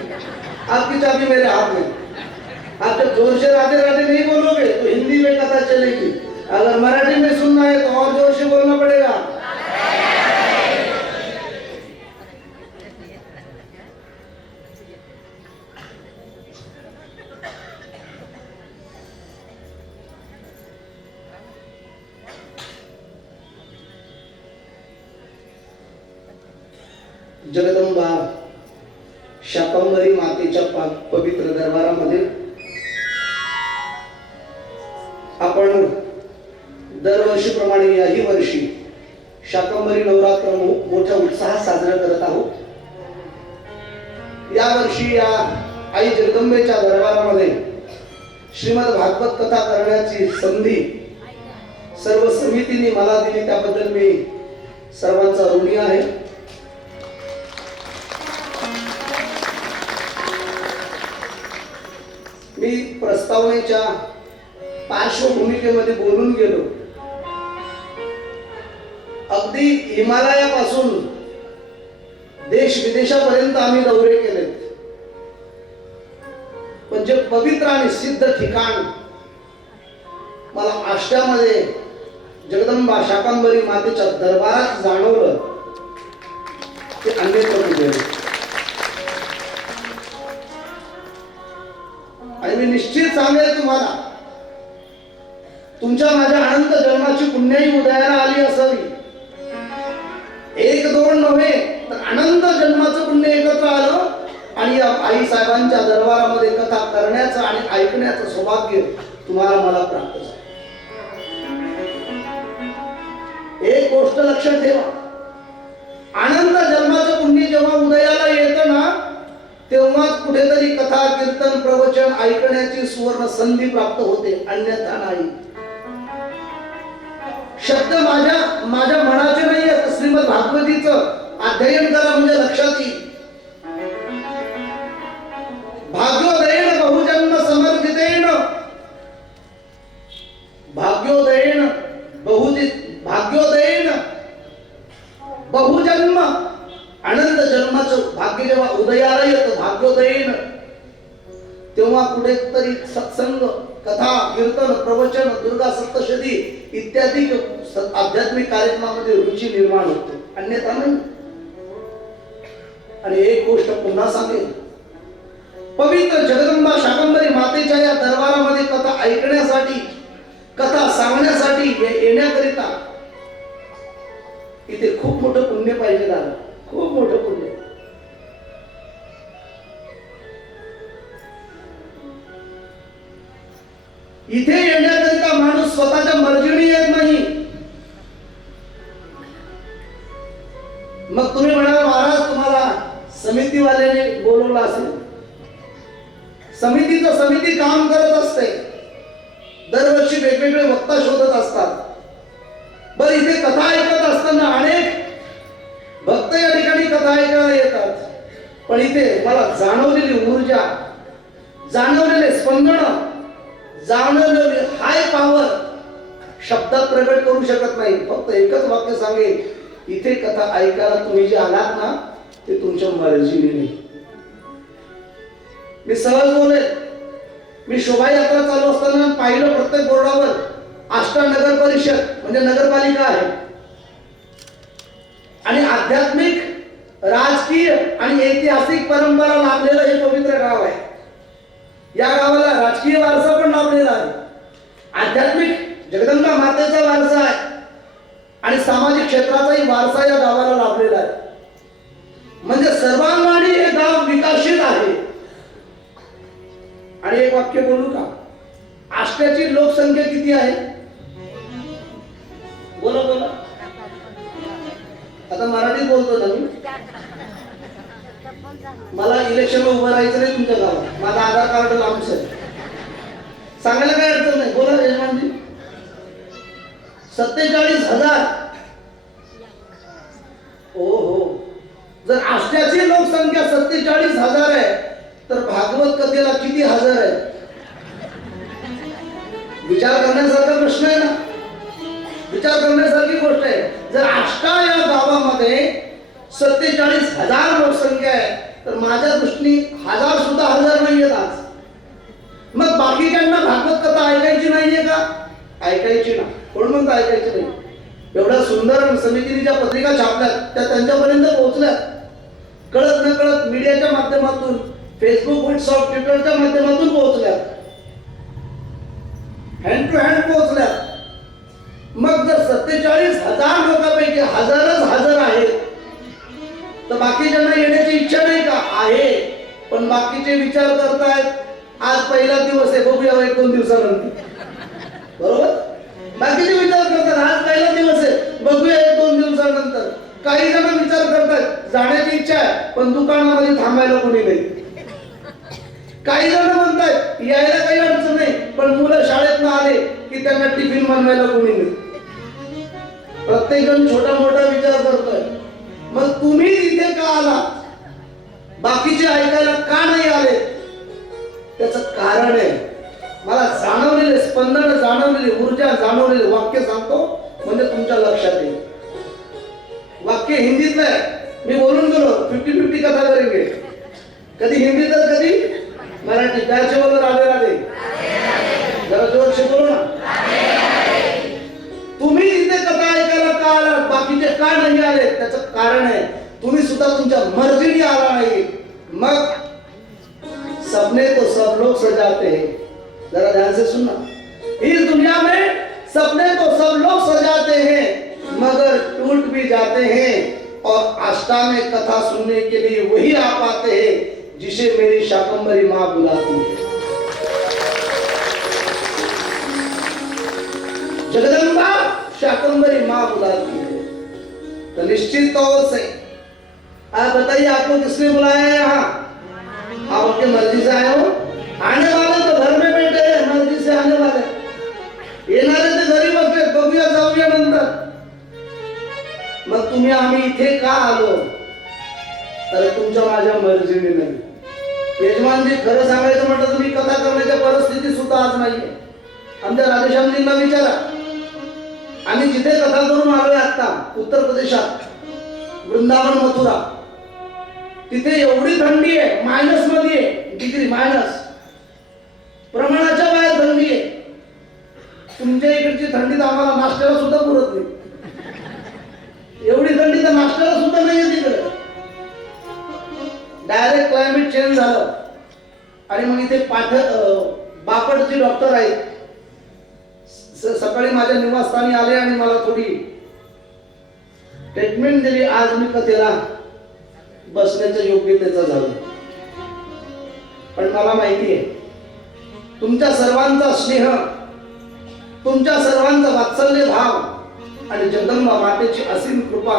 आपकी चाबी मेरे हाथ में। आप जब जोर से राधे राधे नहीं बोलोगे तो हिंदी में कथा चलेगी, अगर मराठी में सुनना है तो और जोर से बोलना पड़ेगा। जगदंबा शाकंभरी मातेच्या पवित्र दरबारामध्ये आपण दरवर्षीप्रमाणे याही वर्षी शाकंभरी नवरात्र मोठ्या उत्साहात साजरा करत आहोत। या वर्षी या आई जगदंबेच्या दरबारामध्ये श्रीमद भागवत कथा करण्याची संधी सर्व समितीने मला दिली, त्याबद्दल मी सर्वांचा ऋणी आहे। मी प्रस्तावनेच्या पार्श्वभूमिकेमध्ये बोलून गेलो, अगदी हिमालयापासून देश विदेशापर्यंत आम्ही दौरे केलेत, पण जे पवित्र आणि सिद्ध ठिकाण मला आष्ट्यामध्ये जगदंबा शाकंभरी मातेच्या दरबारात जाणवलं ते अन्यत्र कुठे. आणि मी निश्चित सांगेल तुम्हाला, तुमच्या माझ्या अनंत जन्माची पुण्याई उदयाला आली असावी. एक दोन नव्हे तर अनंत जन्माचं पुण्य एकत्र आलं आणि या आई साहेबांच्या दरबारामध्ये कथा करण्याचं आणि ऐकण्याचं सौभाग्य तुम्हाला मला प्राप्त झालं. एक गोष्ट लक्षात ठेवा, अनंत जन्माचं पुण्य जेव्हा उदयाला येतं ना, तेव्हाच कुठेतरी कथा कीर्तन प्रवचन ऐकण्याची सुवर्ण संधी प्राप्त होते, अन्यथा नाही. शब्द माझ्या मनाचे नाही आहेत. श्रीमद भागवतीचं अध्ययन करा म्हणजे लक्षात येईल. भाग्योदयेन बहुजन्म समर्जितेन, भाग्योदयेन बहुजन्म, अनंत जन्माचं भाग्य जेव्हा उदयाला येतं भाग्योदयेन, तेव्हा कुठेतरी सत्संग कथा कीर्तन प्रवचन दुर्गा सप्तशती इत्यादी आध्यात्मिक कार्यक्रमामध्ये रुची निर्माण होते, अन्यथा नाही. आणि एक गोष्ट पुन्हा सांगेल, पवित्र जगदंबा शाकंभरी मातेच्या या दरबारामध्ये कथा ऐकण्यासाठी कथा सांगण्यासाठी येण्याकरिता इथे खूप मोठं पुण्य पाहिजे दादा, खूप मोठं पुण्य. इथे येण्याकरिता माणूस स्वतःच्या मर्जीने येत नाही. मग तुम्ही म्हणाल महाराज तुम्हाला समितीवाल्याने बोलवलं असेल. समिती काम करत असते, दरवर्षी वेगवेगळे वक्ता शोधत असतात. बरं, इथे कथा ऐकत असताना अनेक भक्त या ठिकाणी कथा ऐकायला येतात, पण इथे मला जाणवलेली ऊर्जा, जाणवलेले स्पंदन, जाणवलेली हाय पॉवर शब्दात प्रकट करू शकत नाही. फक्त एकच वाक्य सांगेल, इथे कथा ऐकायला तुम्ही जे आलात ना ते तुमच्या मर्जीने नाही. मी सहज बोलेल, मी शोभायात्रा चालू असताना पाहिलं प्रत्येक बोर्डावर आष्टा नगर परिषद म्हणजे नगरपालिका आहे. आणि आध्यात्मिक, राजकीय आणि ऐतिहासिक परंपरा लाभलेलं हे पवित्र गाव आहे. या गावाला राजकीय वारसा पण लाभलेला आहे, आध्यात्मिक जगदंबा मातेचा वारसा आहे आणि सामाजिक क्षेत्राचाही वारसा या गावाला लाभलेला आहे. म्हणजे सर्वांगाने हे गाव विकसित आहे. आणि एक वाक्य बोलू का, आष्ट्याची लोकसंख्या किती आहे? बोला बोला. आता मराठीत बोलतो ना मी. मला इलेक्शनला उभं राहायचं नाही तुमच्या गावात, माझा आधार कार्ड लांबच आहे, सांगायला काय अडचण नाही. बोला यजमानजी. 47,000. हो, जर आष्ट्याची लोकसंख्या 47,000 आहे तर भागवत कथेला किती हजार आहे? विचार करण्यासारखा प्रश्न आहे ना, विचार करण्यासारखी गोष्ट आहे. जर आष्टा या गावामध्ये 47,000 लोकसंख्या आहे तर माझ्या दृष्टीने हजार सुद्धा हजार नाही आहेत आज. मग बाकीच्यांना भागवत कथा ऐकायची नाहीये का? ऐकायची ना. कोण म्हणतं ऐकायची नाही? एवढ्या सुंदर समितीने ज्या पत्रिका छापल्यात त्या त्यांच्यापर्यंत पोहोचल्यात, कळत न कळत मीडियाच्या माध्यमातून, फेसबुक, व्हॉट्सअप, ट्विटरच्या माध्यमातून पोहोचल्यात, हँड टू हँड पोहोचल्यात. मग जर 47,000 लोकांपैकी हजारच हजर आहेत तर बाकीच्यांना येण्याची इच्छा नाही का? आहे, पण बाकीचे विचार करतायत आज पहिला दिवस आहे, बघूया 1-2 दिवसानंतर. बरोबर? बाकीचे विचार करतात आज पहिला दिवस आहे, बघूया 1-2 दिवसानंतर. काही जण विचार करतात जाण्याची इच्छा आहे पण दुकानामध्ये थांबायला कोणी नाही. काही जण म्हणतात यायला काही अडचण नाही पण मुलं शाळेत न आले की त्यांना टिफिन बनवायला कोणी नाही. प्रत्येक जण छोटा मोठा विचार करतोय. मग तुम्ही इथे का आला? बाकीचे ऐकायला का नाही आले? त्याचं कारण आहे, मला जाणवलेले स्पंदन, जाणवलेली ऊर्जा, जाणवलेले वाक्य सांगतो म्हणजे तुमच्या लक्षात येईल. वाक्य हिंदीतलं आहे, मी बोलून गेलो 50-50 कथा करेंगे, कधी हिंदी तर कधी मराठी. प्यार से बोलो राधे राधे, जरा जोर से बोलो ना. बाकीचे का नाही आले त्याचं कारण आहे तुम्ही सुद्धा तुमच्या मर्जीने आला नाही. मग सपने तो सब लोग सजाते हैं, जरा ध्यान से सुनना, इस दुनिया में सपने तो सब लोग सजाते हैं मगर टूट भी जाते हैं और अष्टांग कथा सुनने के लिए वही आ पाते हैं जिसे मेरी शाकंभरी माँ बुलाती है. जगदम्बा शाकंभरी माँ बुलाती है. तो निश्चित तौर से आप बताइए आपको किसने बुलाया है यहाँ? आप अपनी मर्जी से आए हो? आने वाले तो घर में बैठे हैं, मर्जी से आने वाले येणारे ते घरी बसले, बघूया जाऊया नंतर. मग तुम्ही आम्ही इथे का आलो तर तुमच्या माझ्या मर्जीने नाही. यजमानजी खरं सांगायचं म्हटलं तुम्ही कथा करण्याच्या परिस्थिती सुद्धा आज नाहीये. आमच्या राधेश्यामजींना विचारा, आम्ही जिथे कथा करून आलोय आता उत्तर प्रदेशात वृंदावन मथुरा, तिथे एवढी थंडी आहे, मायनस मध्ये डिग्री, मायनस प्रमाणाच्या बाहेर थंडी आहे. तुमच्या इकडची थंडी तर आम्हाला नाश्त्याला सुद्धा पुरत नाही. एवढी थंडी तर नाश्त्याला सुद्धा नाही आहे तिकडे. डायरेक्ट क्लायमेट चेंज झालं आणि मग इथे बापटचे डॉक्टर आहेत, सकाळी माझ्या निवासस्थानी आले आणि मला थोडी ट्रीटमेंट दिली. आज मी कथेला बसण्याचं योग्यतेचं झालं. पण मला माहिती आहे तुमच्या सर्वांचा स्नेह, तुमच्या सर्वांचा वात्सल्य भाव आणि जगदंबा मातेची असीम कृपा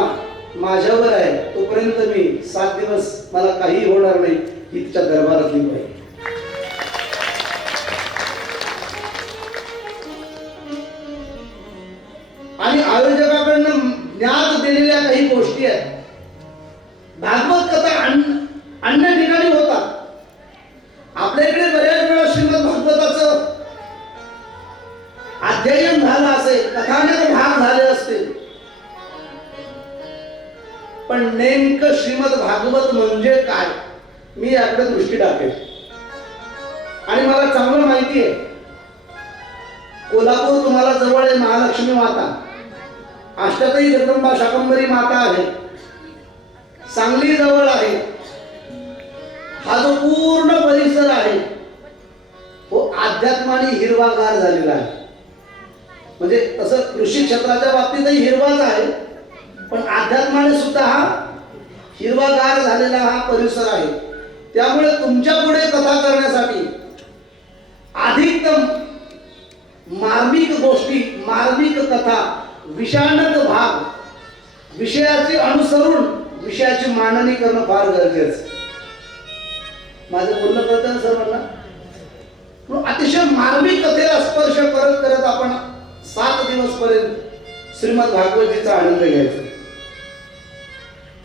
माझ्यावर आहे. तोपर्यंत मी 7 दिवस मला काही होणार नाही ही तिच्या दरबारातली बाई. आणि आयोजकाकडनं ज्ञात दिलेल्या काही गोष्टी आहेत. भागवत कथा अन्य ठिकाणी होतात. आपल्या इकडे बऱ्याच वेळा श्रीमद भागवताचं अध्ययन झालं असेल, कथानक भाग झाले असतील, पण नेमकं श्रीमद भागवत म्हणजे काय मी याकडे दृष्टी टाकेल. आणि मला चांगलं माहिती आहे कोल्हापूर तुम्हाला जवळ आहे, महालक्ष्मी माता, अष्टकई जगदंबा शाकंभरी माता आहे, सांगली जवळ आहे. हा जो पूर्ण परिसर आहे तो अध्यात्माने हिरवागार झालेला आहे. म्हणजे तसं कृषी क्षेत्राच्या बाबतीतही हिरवाच आहे, पण अध्यात्माने सुद्धा हा हिरवागार झालेला हा परिसर आहे. त्यामुळे तुमच्या पुढे कथा करण्यासाठी अधिकतम मार्मिक गोष्टी, मार्मिक कथा, विषाणक भाग, विषयाचे अनुसरून विषयाची मांडणी करणं फार गरजेचं. माझं बोलणं कळतं ना सर्वांना? अतिशय मार्मिक कथेला स्पर्श करत करत आपण 7 दिवस पर्यंत श्रीमद भागवतीचा आनंद घ्यायचा.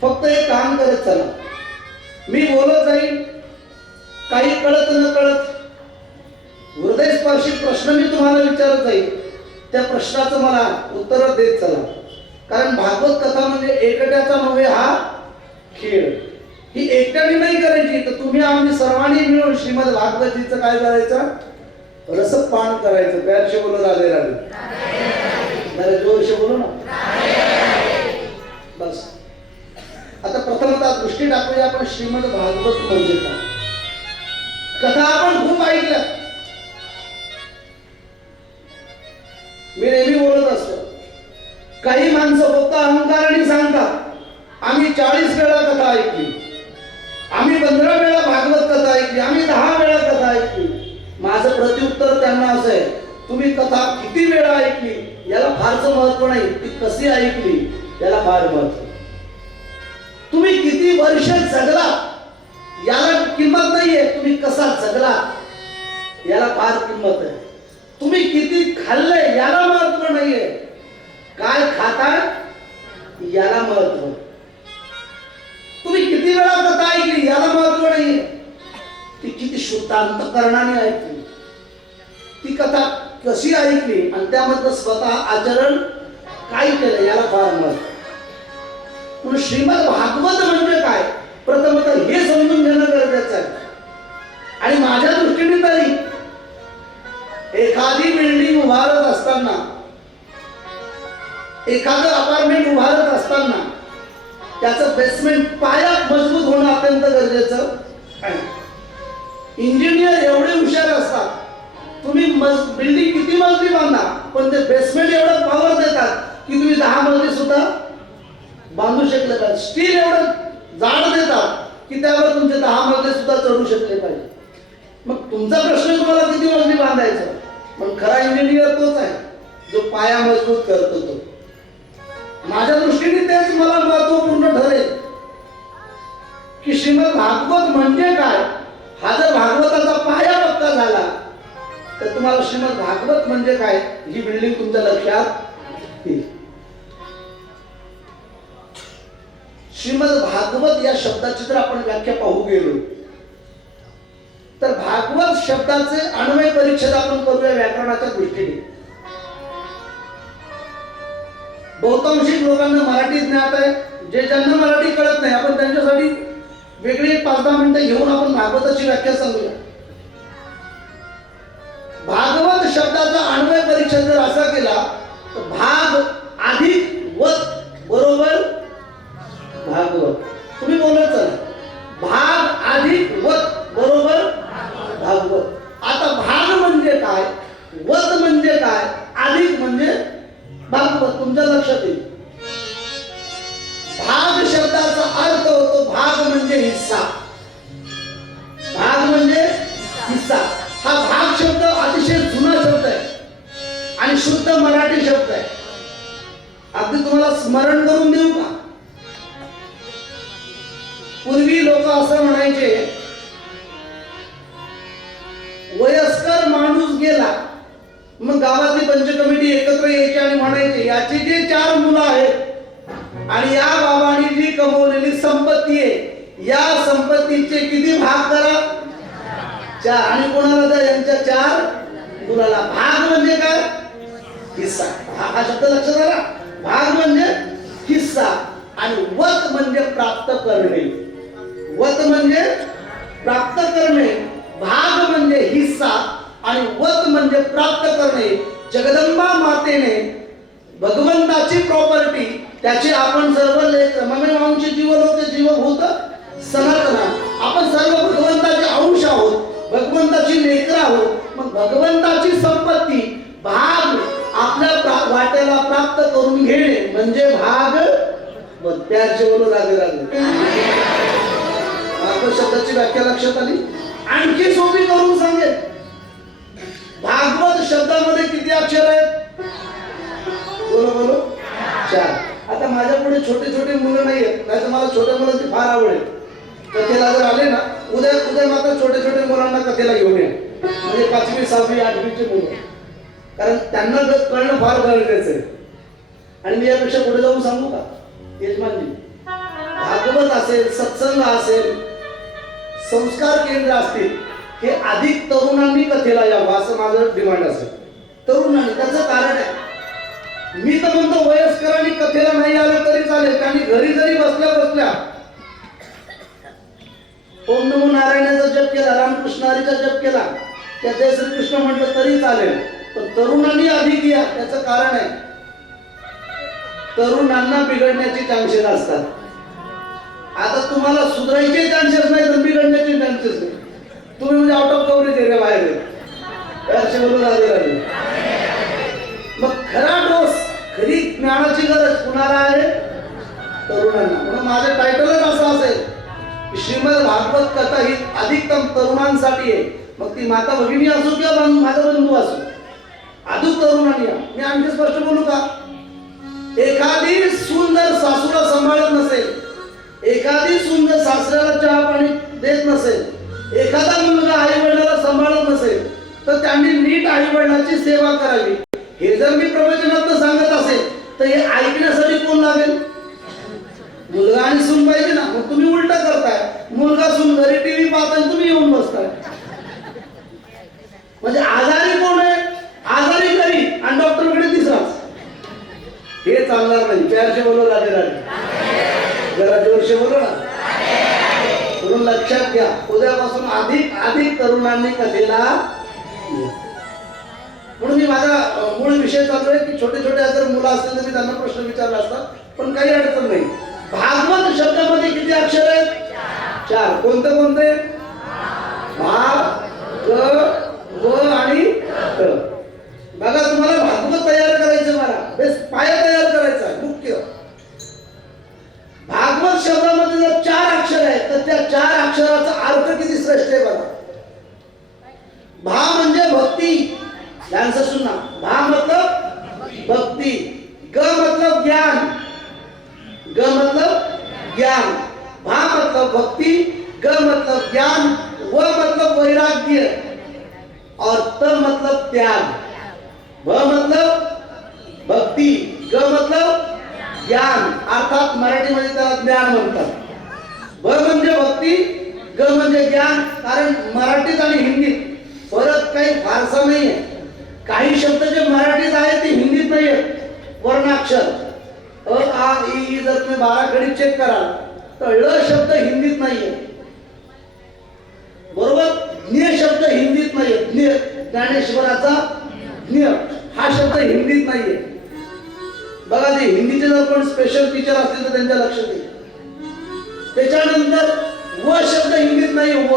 फक्त एक काम करत चला, मी बोलत जाईल, काही कळत न कळत हृदयस्पर्शी प्रश्न मी तुम्हाला विचारत जाईल, त्या प्रश्नाचं मला उत्तर देत चला. कारण भागवत कथा म्हणजे एकट्याचा नव्हे हा खेळ. ही एकट्याने नाही करायची, तर तुम्ही आम्ही सर्वांनी मिळून श्रीमद भागवतीचं काय करायचं, रसपान करायचं. प्यार से बोलो राधे राधे, जरा जोर से बोलो ना. बस आता प्रथमतः दृष्टी टाकूया आपण श्रीमद भागवत म्हणजे काय. कथा आपण खूप ऐकल्या. मी नेहमी बोलत असतो, काही माणसं फक्त अहंकाराने सांगतात आम्ही 40 वेळा कथा ऐकली, आम्ही 15 वेळा भागवत कथा ऐकली, आम्ही 10 वेळा कथा ऐकली. माझं प्रत्युत्तर त्यांना असं आहे, तुम्ही कथा किती वेळा ऐकली याला फारसं महत्व नाही, ती कशी ऐकली याला फार महत्व. तुम्ही किती वर्ष जगला याला किंमत नाहीये, तुम्ही कसा जगला याला फार किंमत आहे. तुम्ही किती खाल्ले याला महत्व नाहीये, काय खाताय याला महत्व. तुम्ही किती वेळा कथा ऐकली याला महत्व नाहीये, ती किती शुद्ध अंतःकरणाने ऐकली, ती कथा कशी ऐकली आणि त्यामध्ये स्वतः आचरण काय केलं याला फार महत्व. म्हणून श्रीमद भागवत म्हणजे काय प्रथमतः हे समजून घेणं गरजेचं आहे. आणि माझ्या दृष्टीने तरी एखादी बिल्डिंग उभारत असताना एखादं अपार्टमेंट उभारत असताना त्याचं बेसमेंट पाया मजबूत होणं अत्यंत गरजेचं आहे. इंजिनियर एवढे हुशार असतात, तुम्ही बिल्डिंग किती मजली बांधा पण ते बेसमेंट एवढं पॉवर देतात की तुम्ही 10 मजली सुद्धा बांधू शकले पाहिजे. स्टील एवढं जाड देतात की त्यावर तुमचे 10 मजले सुद्धा चढू शकले पाहिजे. मग तुमचा प्रश्न तुम्हाला किती मजली बांधायचं, पण खरा इंजिनियर तोच आहे जो पाया मजबूत करतो. तो माझ्या दृष्टीने तेच मला महत्वपूर्ण ठरेल की श्रीमद भागवत म्हणजे काय. हा जर भागवताचा पाया पक्का झाला तर तुम्हाला श्रीमद भागवत म्हणजे काय ही बिल्डिंग तुमच्या लक्षात येईल. श्रीमद भागवत या शब्दाची जर आपण व्याख्या पाहू गेलो तर भागवत शब्दाचे अन्वय परिच्छेद आपण करूया व्याकरणाच्या दृष्टीने. बहुतांशी लोकांना मराठी ज्ञात आहे, ज्यांना मराठी कळत नाही आपण त्यांच्यासाठी वेगळी 5-10 मिनिटं घेऊन आपण भागवताची व्याख्या सांगूया. भागवत शब्दाचा अन्वय परिच्छेद जर असा केला तर भाग अधिक वत बरोबर भागवत. तुम्ही बोलत चला, भाग अधिक वत बरोबर भागवत. आता भाग म्हणजे काय, वत म्हणजे काय, अधिक म्हणजे भागवत तुमच्या लक्षात येईल. भाग शब्दाचा अर्थ होतो भाग म्हणजे हिस्सा. भाग म्हणजे हिस्सा. हा भाग शब्द अतिशय जुना शब्द आहे आणि शुद्ध मराठी शब्द आहे. अगदी तुम्हाला स्मरण करून देऊ का. पूर्वी लोक असं म्हणायचे, वयस्कर माणूस गेला मग गावातली पंच कमिटी एकत्र यायची आणि म्हणायचे याची जे 4 मुलं आहेत आणि या बाबांनी जी कमवलेली संपत्ती आहे या संपत्तीचे किती भाग करा, 4. आणि कोणाला द्या, यांच्या 4 मुलाला. भाग म्हणजे काय, हिस्सा. हा शब्द लक्षात आला. भाग म्हणजे हिस्सा आणि वत म्हणजे प्राप्त करणे. वत म्हणजे प्राप्त करणे, भाग म्हणजे हिस्सा आणि वत म्हणजे प्राप्त करणे. जगदंबा मातेने भगवंताची प्रॉपर्टी, त्याची आपण सर्व लेकर ममेवांची जीवलोके जीवभूत सनातना, आपण सर्व भगवंताचे अंश आहोत, भगवंताची लेकर आहोत. मग भगवंताची संपत्ती भाग आपल्या वाट्याला प्राप्त करून घेणे म्हणजे भाग. त्याचे बोलू राधे राधे. भागवत शब्दाची व्याख्या लक्षात आली. आणखी सोपी करून सांगेल, भागवत शब्दामध्ये किती अक्षर आहेत, बोलो बोलो 4. आता माझ्या पुढे छोटे छोटे मुलं नाही आहेत, नाही तर मला छोट्या मुलांची फार आवड आहे. कथेला जर आले ना, उद्या मात्र छोटे छोटे मुलांना कथेला घेऊन या, म्हणजे 5वी 6वी 8वीचे मुलं, कारण त्यांना कळणं फार गरजेचं आहे. आणि मी यापेक्षा पुढे जाऊन सांगू का, यजमानजी, भागवत असेल, सत्संग असेल, संस्कार केंद्र असतील, हे अधिक तरुणांनी कथेला यावं असं माझं डिमांड असेल. तरुणांनी, त्याचं कारण आहे, मी तर म्हणतो वयस्करांनी कथेला नाही आलं तरी चालेल, त्यांनी घरी जरी बसल्या बसल्या ओम नमो नारायणाचा जप केला, रामकृष्ण हरीचा जप केला, त्या जय श्रीकृष्ण म्हटलं तरी चालेल. पण तरुणांनी अधिक या, त्याचं कारण आहे, तरुणांना बिघडण्याचे चान्सेस असतात. आता तुम्हाला सुधारायचे चान्सेस नाही तर बिघडण्याचे चान्सेस नाही. तुम्ही म्हणजे आउट ऑफ कव्हरेज एरिया बाहेर आहे. बोलून राहिले. मग खरा डोस, खरी ज्ञानाची गरज कुणाला आहे, तरुणांना. म्हणून माझं टायटलच असं असेल की श्रीमद भागवत कथा ही अधिकतम तरुणांसाठी आहे. मग ती माता भगिनी असो किंवा माझा बंधू असो, अधिक तरुणांनी. मी आणखी स्पष्ट बोलू का, एखादी सुंदर सासूला सांभाळत नसेल, एखादी सुंदर सासऱ्याला चहा पाणी देत नसेल, एखादा मुलगा आई वडिलाला सांभाळत नसेल तर त्यांनी नीट आई वडिलांची सेवा करावी. हे जर मी प्रवचनात सांगत असेल तर हे ऐकण्यासाठी कोण लागेल, मुलगा आणि सून पाहिजे ना. मग तुम्ही उलट करताय, मुलगा सून घरी टीव्ही पाहताय, तुम्ही येऊन बसताय. म्हणजे आजारी कोण आहे, आजारी घरी आणि डॉक्टरकडे तिसराच. हे चालणार नाही. प्यारचे बोलो राधे राधे, जरा जोरशे बोलो ना. म्हणून लक्षात घ्या, उद्यापासून अधिक तरुणांनी कथेला. म्हणून मी माझा मूळ विषय चालू आहे की छोटे छोटे जर मुलं असतील तर मी त्यांना प्रश्न विचारला असता, पण काही अडचण नाही. भागवत शब्दामध्ये किती अक्षर आहेत? 4. कोणते कोणते? भा, ग, व आणि क. बघा, तुम्हाला भागवत तयार करायचं, मला बेस पाया तयार करायचा मुख्य. भागवत शब्दामध्ये जर 4 अक्षर आहेत तर त्या 4 अक्षराचा अर्थ किती श्रेष्ठ आहे बघा. भा म्हणजे भक्ती, ध्यान से सुनना. भा मतलब भक्ति, ग मतलब ज्ञान, ग मतलब ज्ञान, भा मतलब भक्ति, ग मतलब ज्ञान, व मतलब वैराग्य और त मतलब त्याग. भ मतलब भक्ति, ग मतलब ज्ञान, अर्थात मराठीमध्ये त्याला ज्ञान म्हणतात. भ म्हणजे भक्ती, ग म्हणजे ज्ञान. कारण मराठीत आणि हिंदीत फरक काही फारसा नाही आहे. काही शब्द जे मराठीत आहेत ते हिंदीत नाही आहेत. वर्णाक्षर अ आ इ जर तुम्ही 12 खडी चेक कराल तर ळ शब्द हिंदीत नाहीये, बरोबर. ज्ञ शब्द हिंदीत नाहीये. ज्ञ, ज्ञानेश्वराचा ज्ञ हा शब्द हिंदीत नाहीये. बघा, ते हिंदीचे जर कोण स्पेशल टीचर असतील तर त्यांच्या लक्षात येईल. त्याच्यानंतर व शब्द हिंदीत नाहीये.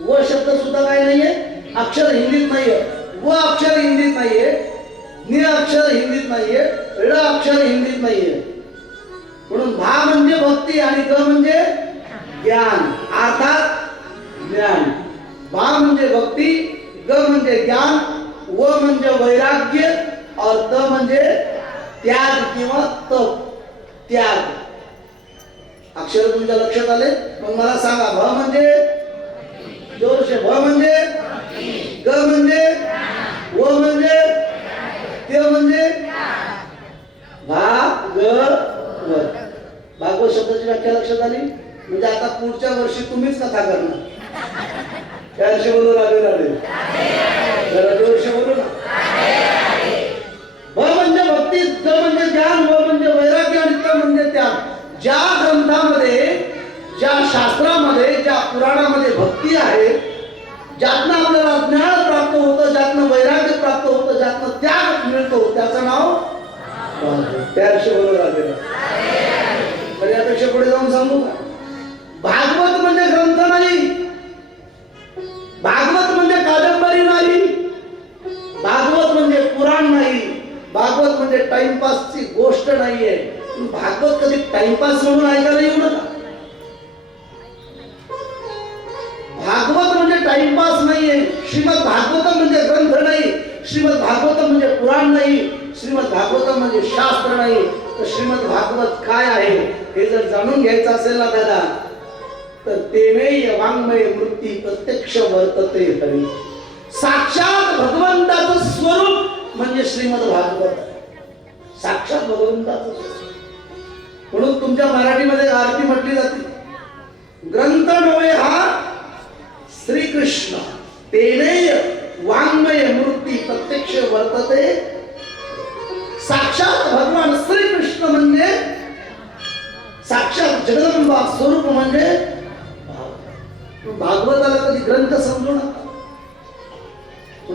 व शब्द सुद्धा काय नाहीये, अक्षर हिंदीत नाहीये. व अक्षर हिंदीत नाहीये, ज्ञ अक्षर हिंदीत नाहीये, ळ अक्षर हिंदीत नाहीये. म्हणून भा म्हणजे भक्ती आणि ग म्हणजे ज्ञान, अर्थात ज्ञान. भा म्हणजे भक्ती, ग म्हणजे ज्ञान, व म्हणजे वैराग्य और त म्हणजे त्याग किंवा तप, त्याग. अक्षर तुमच्या लक्षात आले? मग मला सांगा, भ म्हणजे जोरशे, भ म्हणजे, ग म्हणजे, व म्हणजे, ते म्हणजे भा ग व. भागवत शब्दाची व्याख्या लक्षात आली म्हणजे आता पुढच्या वर्षी तुम्हीच कथा करणार. त्या वर्षी बोलू राहिले जरा जोरशे बोलू ना. भ म्हणजे भक्ती, ग म्हणजे ज्ञान, व म्हणजे वैराग्य आणि त म्हणजे त्याग. ज्या ग्रंथामध्ये, ज्या शास्त्रामध्ये, ज्या पुराणामध्ये भक्ती आहे, ज्यातनं आपल्याला ज्ञान प्राप्त होतं, ज्यातनं वैराग्य प्राप्त होतं, ज्यातनं त्याग मिळतो, त्याचं नाव त्याविषयी बोलू राहिले. तर यापेक्षा पुढे जाऊन सांगू का? भागवत म्हणजे ग्रंथ नाही, भागवत म्हणजे कादंबरी नाही, भागवत म्हणजे पुराण नाही, भागवत म्हणजे टाइमपासची गोष्ट नाहीये. भागवत कधी टाइमपास म्हणून ऐकायला येऊ नका. भागवत म्हणजे टाइमपास नाहीये. श्रीमद भागवतम म्हणजे ग्रंथ नाही, श्रीमद भागवतम म्हणजे पुराण नाही, श्रीमद भागवतम म्हणजे शास्त्र नाही. तर श्रीमद भागवत काय आहे हे जर जाणून घ्यायचं असेल ना दादा, तर तेनेय वाङ्मय मूर्ती प्रत्यक्ष वर्तते हरी. साक्षात भगवंताचं स्वरूप म्हणजे श्रीमद भागवत, साक्षात भगवंताचं स्वरूप. म्हणून तुमच्या मराठीमध्ये आरती म्हटली जाते, ग्रंथ नव्हे हा श्रीकृष्ण, तेनेय वाङ्मय मूर्ती प्रत्यक्ष वर्तते. साक्षात भगवान श्रीकृष्ण म्हणजे साक्षात जगदंबा स्वरूप म्हणजे भागवताला कधी ग्रंथ समजू नका.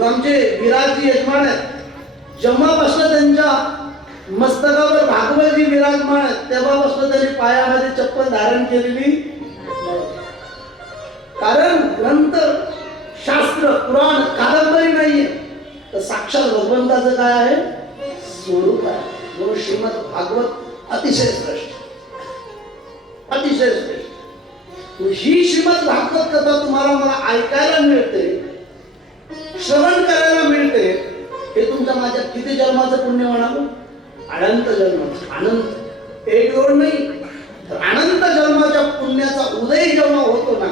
आमचे विराजी यजमान आहेत, जेव्हापासून त्यांच्या मस्तकावर भागवती विराजमान आहेत तेव्हापासून त्यांनी पायामध्ये चप्पल धारण केलेली. कारण ग्रंथ, शास्त्र, पुराण, कादंबरी नाहीये, तर साक्षात भगवंताचं काय आहे, स्वरूप आहे. म्हणून श्रीमद भागवत अतिशय श्रेष्ठ, अतिशय श्रेष्ठ. ही श्रीमद भागवत कथा तुम्हाला मला ऐकायला मिळते, श्रवण करायला मिळते, हे तुमच्या माझ्या किती जन्माचं पुण्य म्हणावं? अनंत जन्माचं. अनंत, एक दोन नाही, तर अनंत जन्माच्या पुण्याचा उदय जेव्हा होतो ना,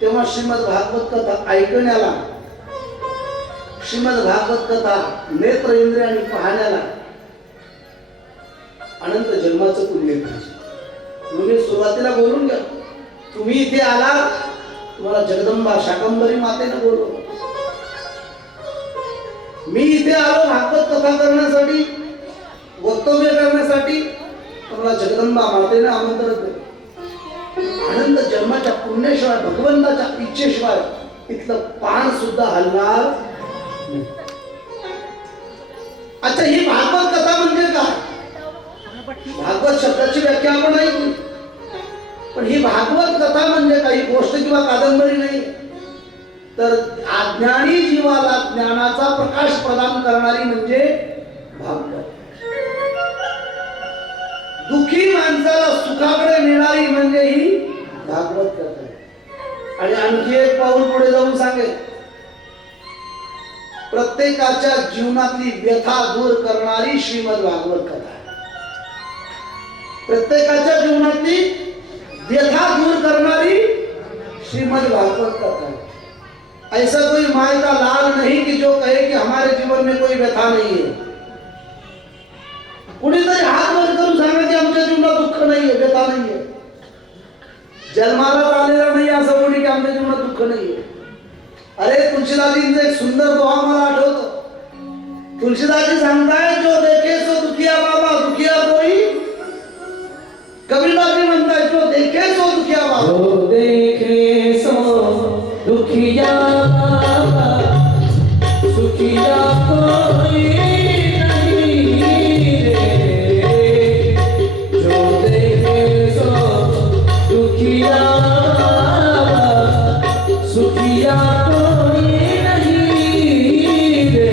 तेव्हा श्रीमद भागवत कथा ऐकण्याला, श्रीमद भागवत कथा नेत्र इंद्रियाने पाहण्याला अनंत जन्माचं पुण्य पाहिजे. म्हणजे सुरुवातीला बोलून घ्या, तुम्ही इथे आला, तुम्हाला जगदंबा शाकंभरी मातेने बोलवलं. मी इथे आलो भागवत कथा करण्यासाठी, वक्तव्य करण्यासाठी, तुम्हाला जगदंबा मातेने आमंत्रण दिलं. अनंत जन्माच्या पुण्याशिवाय, भगवंताच्या इच्छेशिवाय इथलं पान सुद्धा हलणार नाही. अच्छा, ही भागवत कथा म्हणजे काय? भागवत शब्दाची व्याख्या आपण ऐकली, पण ही भागवत कथा म्हणजे काही गोष्ट किंवा कादंबरी नाही, तर अज्ञानी जीवाला ज्ञानाचा प्रकाश प्रदान करणारी म्हणजे भागवत. दुःखी माणसाला सुखाकडे नेणारी म्हणजे ही भागवत कथा. आणि आणखी एक पाऊल पुढे जाऊन सांगेल, प्रत्येकाच्या जीवनातली व्यथा दूर करणारी श्रीमद भागवत कथा. प्रत्येकाच्या जीवनातली व्यथा दूर करणारी श्रीमद भागवत कथा. ऐसा कोई माय का लाल नहीं कि जो कहे कि हमारे जीवन में कोई व्यथा नहीं है. कुणीतरी हात वर करून सांगा की आमच्या जीवनात दुःख नाहीये, व्यथा नाहीये. जन्माला आलेला नाही असं कोणी की आमच्या जीवनात दुःख नाहीये. अरे तुलसीदासजींचं एक सुंदर दोहा मला आठवतो. तुलसीदासजी सांगताय, जो देखे सो दुखिया बाबा, दुखिया कोई. कबीरदासजी म्हणताय, जो देखे सो दुखिया बाबा, जो देखे सो दुखिया बाबा, सुखिया कोई नहीं रे. जो देखे सो दुखिया बाबा, सुखिया कोई नहीं रे.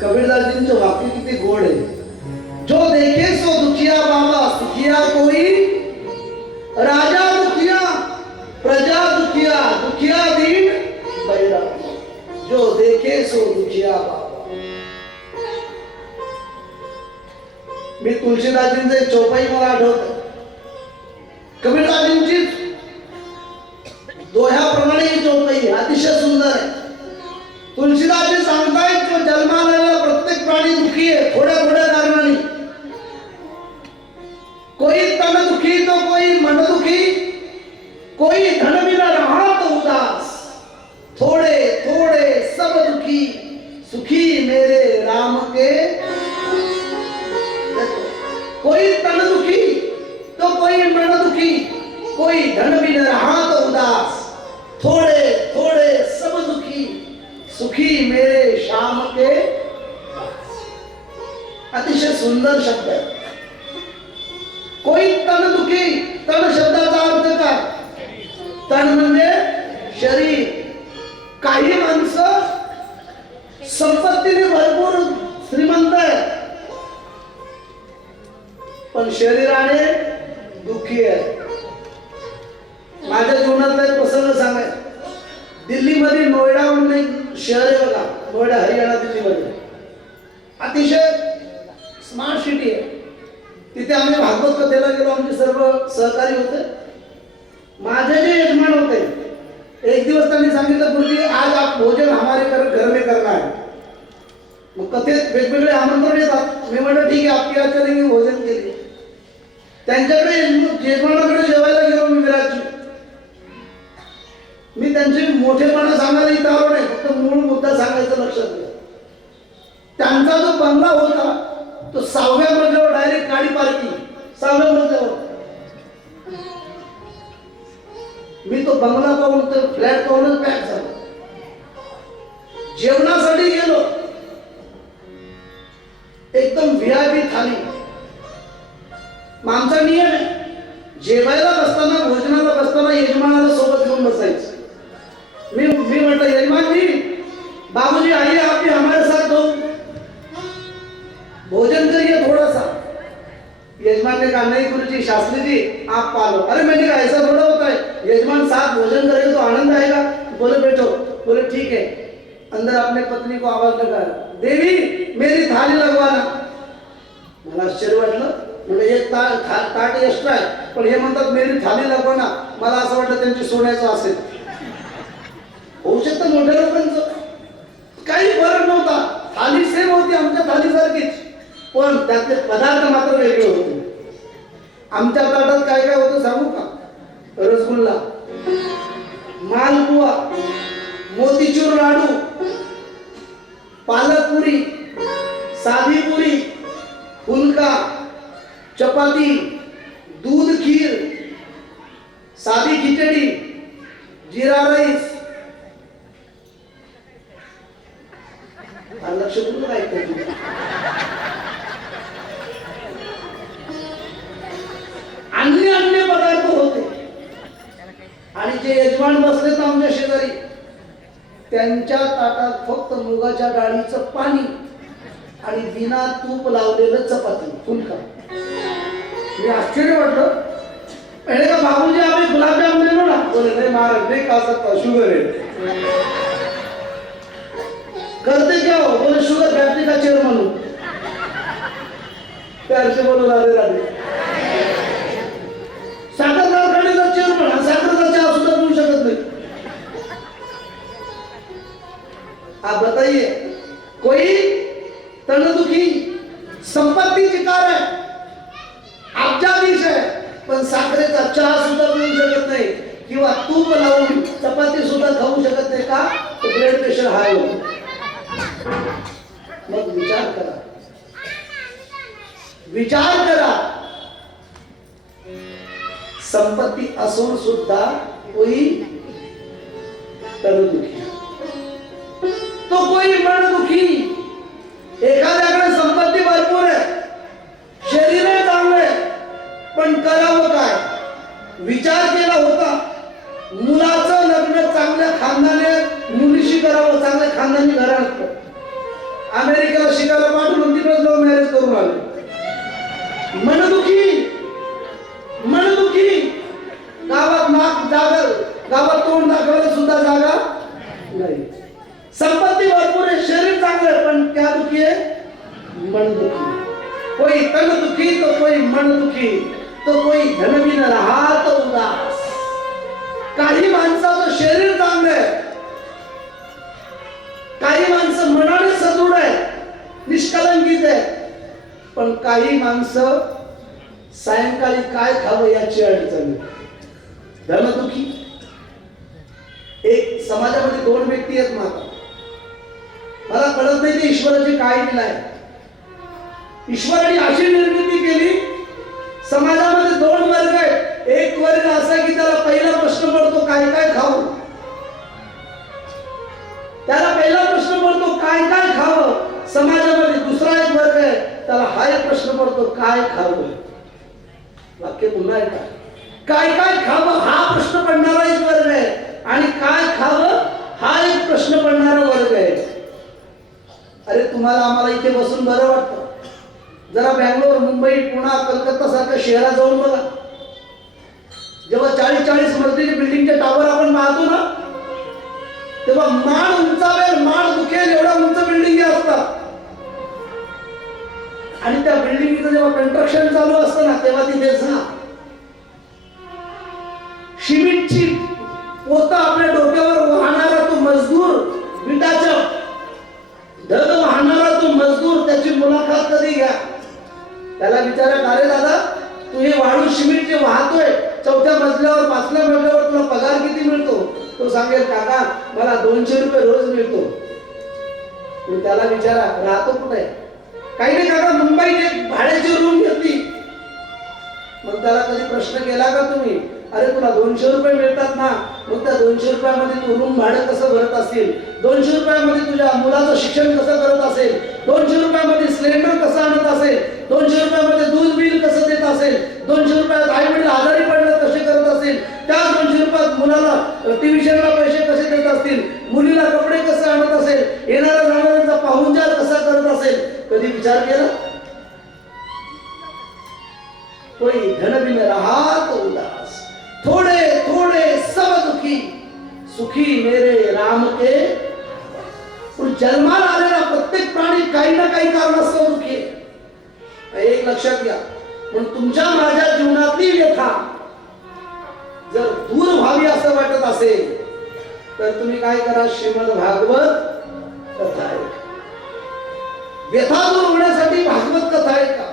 कबीरदासजींचं वाक्य किती गोड आहे. जो देखे सो दुखिया बाबा, सुखिया कोई. राजा दुखिया, प्रजा दुखिया, दुखिया दीन बैरा. जो देखे सो दुखिया बाबा. मी तुलसीदासजींचं एक चौपाई मला आठवतं. कबीरदासजींची दोह्याप्रमाणे ही चौपाई अतिशय सुंदर आहे. तुलसीदासजी सांगतायत की जन्माला आलेला प्रत्येक प्राणी दुखी आहे, थोड्या थोड्या कारणाने. कोई तन दुखी तो कोई मन दुखी, कोई धन बिना रहा तो उदास. थोड़े थोड़े सब दुखी, सुखी मेरे राम के. कोई तन दुखी तो कोई मन दुखी, कोई धन बिना रहा तो उदास. थोड़े थोड़े सब दुखी, सुखी मेरे श्याम के. अतिशय सुंदर शब्द आहे. कोई तन दुखी. तन शब्दाचा अर्थ काय? तन म्हणजे शरीर. काही माणसं संपत्तीने भरपूर श्रीमंत आहे, पण शरीराने दुःखी आहे. माझ्या जीवनातला एक प्रसंग सांगाय. दिल्लीमध्ये नोएडा म्हणून एक शहर आहे बघा, नोएडा हरियाणा दिल्लीमध्ये. अतिशय स्मार्ट सिटी आहे. तिथे आम्ही भागवत कथेला गेलो, आमचे सर्व सहकारी होते. माझे जे यजमान होते, एक दिवस त्यांनी सांगितलं, गुरुजी आज आप भोजन हमारे घर में करना है. मग कथेत वेगवेगळे आमंत्रण येतात. मी म्हटलं ठीक आहे, आपली आचार्य मी भोजन केले. त्यांच्याकडे यजमानाकडे जेवायला गेलो मी विराजी. मी त्यांचे मोठेपणा सांगायला इथं आलो नाही, फक्त मूळ मुद्दा सांगायचा लक्षात घ्या. त्यांचा जो बंगला होता तो 6व्या मजल्यावर, डायरेक्ट गाडी पार्किंग 6व्या मजल्यावर. मी तो बंगला पाहून, तर फ्लॅट पाहूनच पॅक झालो. जेवणासाठी गेलो, एकदम मग आमचा नियम आहे, जेवायला बसताना भोजनाला बसताना यजमानाला सोबत घेऊन बसायचं. मी म्हटलं यजमान जी, बाबूजी आइए आप भी हमारे साथ दो भोजन करिए थोड़ा सा. यजमान ने कहा नहीं गुरुजी, शास्त्री जी आप पालो. अरे मैंने कहा ऐसा थोड़ा होता है, यजमान साथ भोजन करेंगे तो आनंद आएगा. बोले बैठो. बोले ठीक है. अंदर अपने पत्नी को आवाज लगा, देवी मेरी थाली लगवाना. मला आश्चर्य वाटलं. म्हणजे एक ताट एक्स्ट्रा आहे, पण हे म्हणतात मेरी थाली लगवाना. मला असं वाटलं त्यांची सोन्याचं असेल. होऊ शकतं मोठ्या लोकांचं, काही फरक नव्हता. थाली सेम होती आमच्या थालीसारखीच, पण त्यातले पदार्थ मात्र वेगळे होते. आमच्या ताटात काय काय होतं सांगू का? रसगुल्ला, मालपुआ, मोतीचूर लाडू, पालक पुरी, साधी पुरी, फुलका, चपाती, दूध खीर, साधी खिचडी, जीरा राईस. लक्ष कुठून ऐकतोय तू? अन्य पदार्थ होते. आणि जे यजमान बसले तर आमच्या शेजारी, त्यांच्या ताटात फक्त मुगाच्या डाळीचं पाणी आणि बिना तूप लावलेलं चपाती, फुलका. मी आश्चर्य वाटलं. पहिले का बाबूजी आम्ही गुलाबजाम दिलो ना. बोले नाही महाराज नाही खा सकता, शुगर है. करते क्या हो? बोले शुगर फैक्ट्री का चेयरमैन हूं. प्यार से बोलो राधे राधे. साखर कारखान्याचा चेअरमन, साखरेचा चहा सुद्धा पिऊ शकत नाही. आप बताइए, कोई तणदुखी संपत्तीची कार आहे, अब्जाधीश आहे, पण साखरेचा चहा सुद्धा पिऊ शकत नाही, किंवा तूप लावून चपाती सुद्धा खाऊ शकत नाही. का? तो ब्लड प्रेशर हाय होतो. मग विचार करा, विचार करा. संपत्ती असून सुद्धा कोई तणदुखी, तो कोई मनदुखी. एखाद्याकडे संपत्ती भरपूर आहे, शरीर चांगलं आहे, पण करावं काय? विचार केला होता मुलाचं लग्न चांगल्या खानदानी मुलीशी करावं, चांगल्या खानदानी घरात. अमेरिकेला शिकायला पाठवून तिकडे लव्ह मॅरेज करून आले. मनदुखी, मनदुखी. गावात नाक जागा, गावात तोंड दाखवायला सुद्धा जागा नाही. संपत्ती भरपूर आहे, शरीर चांगलं आहे, पण क्या दुखी आहे? मनदुखी. कोई तन दुखी तो कोई मन दुखी, तो कोई धन भी न रहा तो उदास. काही माणसाचं शरीर चांगलं आहे, काही माणसं मनाने सदृढ आहे, निष्कलंकित आहे, पण काही माणसं सायंकाळी काय खावं याची अडचण. धनदुखी. एक समाजामध्ये दोन व्यक्ती आहेत माता. मला कळत नाही ते ईश्वराची काय दिलं आहे. ईश्वराने अशी निर्मिती केली, समाजामध्ये दोन वर्ग आहेत. एक वर्ग असा की त्याला पहिला प्रश्न पडतो काय काय खाऊ. त्याला पहिला प्रश्न पडतो काय काय खावं. समाजामध्ये दुसरा एक वर्ग आहे, त्याला हा एक प्रश्न पडतो काय खावं. वाक्य पुन्हा एकदा, काय काय खावं हा प्रश्न पडणारा एक वर्ग आहे, आणि काय खावं हा एक प्रश्न पडणारा वर्ग आहे. अरे तुम्हाला आम्हाला इथे बसून बरं वाटतं, जरा बँगलोर, मुंबई, पुणा, कलकत्ता सारख्या शहरात जाऊन बघा. जेव्हा 40-40 मजलीची बिल्डिंगचे टावर आपण पाहतो ना, तेव्हा मान उंचावेल, मान दुखेल एवढा उंच बिल्डिंग असतात. आणि त्या बिल्डिंगचं जेव्हा कंस्ट्रक्शन चालू असतं ना, तेव्हा तिथे जा. सिमेंटची पोतं आपल्या डोक्यावर वाहणारा तो मजदूर, विटाच्या ढग वाहणारा तो मजदूर, त्याची मुलाखत कधी घ्या. त्याला विचारा, अरे दादा तू हे वाळू सिमेंट जे वाहतोय 4थ्या मजल्यावर 5व्या मजल्यावर तुला पगार किती मिळतो? तो सांगेल काका मला 200 रुपये रोज मिळतो. त्याला विचारा राहतो कुठे? काही नाही काका मुंबईत एक भाड्याची रूम घेतली. मग त्याला कधी प्रश्न केला का तुम्ही, अरे तुला 200 रुपये मिळतात ना, मग त्या 200 रुपयामध्ये तू रूम भाडं कसं भरत असेल, 200 रुपयामध्ये तुझ्या मुलाचं शिक्षण कसं करत असेल, 200 रुपयामध्ये सिलेंडर कसं आणत असेल, 200 रुपयामध्ये दूध बिल कसं देत असेल, कोई धन बिन रहा तो उदास, थोड़े थोड़े सब दुखी, सुखी मेरे राम के। पण जन्माला आलेला प्रत्येक प्राणी काही ना काही कारणास्तव दुखी आहे, एक लक्षात घ्या. पण तुमच्या माझ्या जीवनातली व्यथा जर दूर व्हावी असं वाटत असेल तर तुम्ही काय करा, श्रीमद भागवत कथा ऐका. व्यथा दूर होण्यासाठी भागवत कथा ऐका.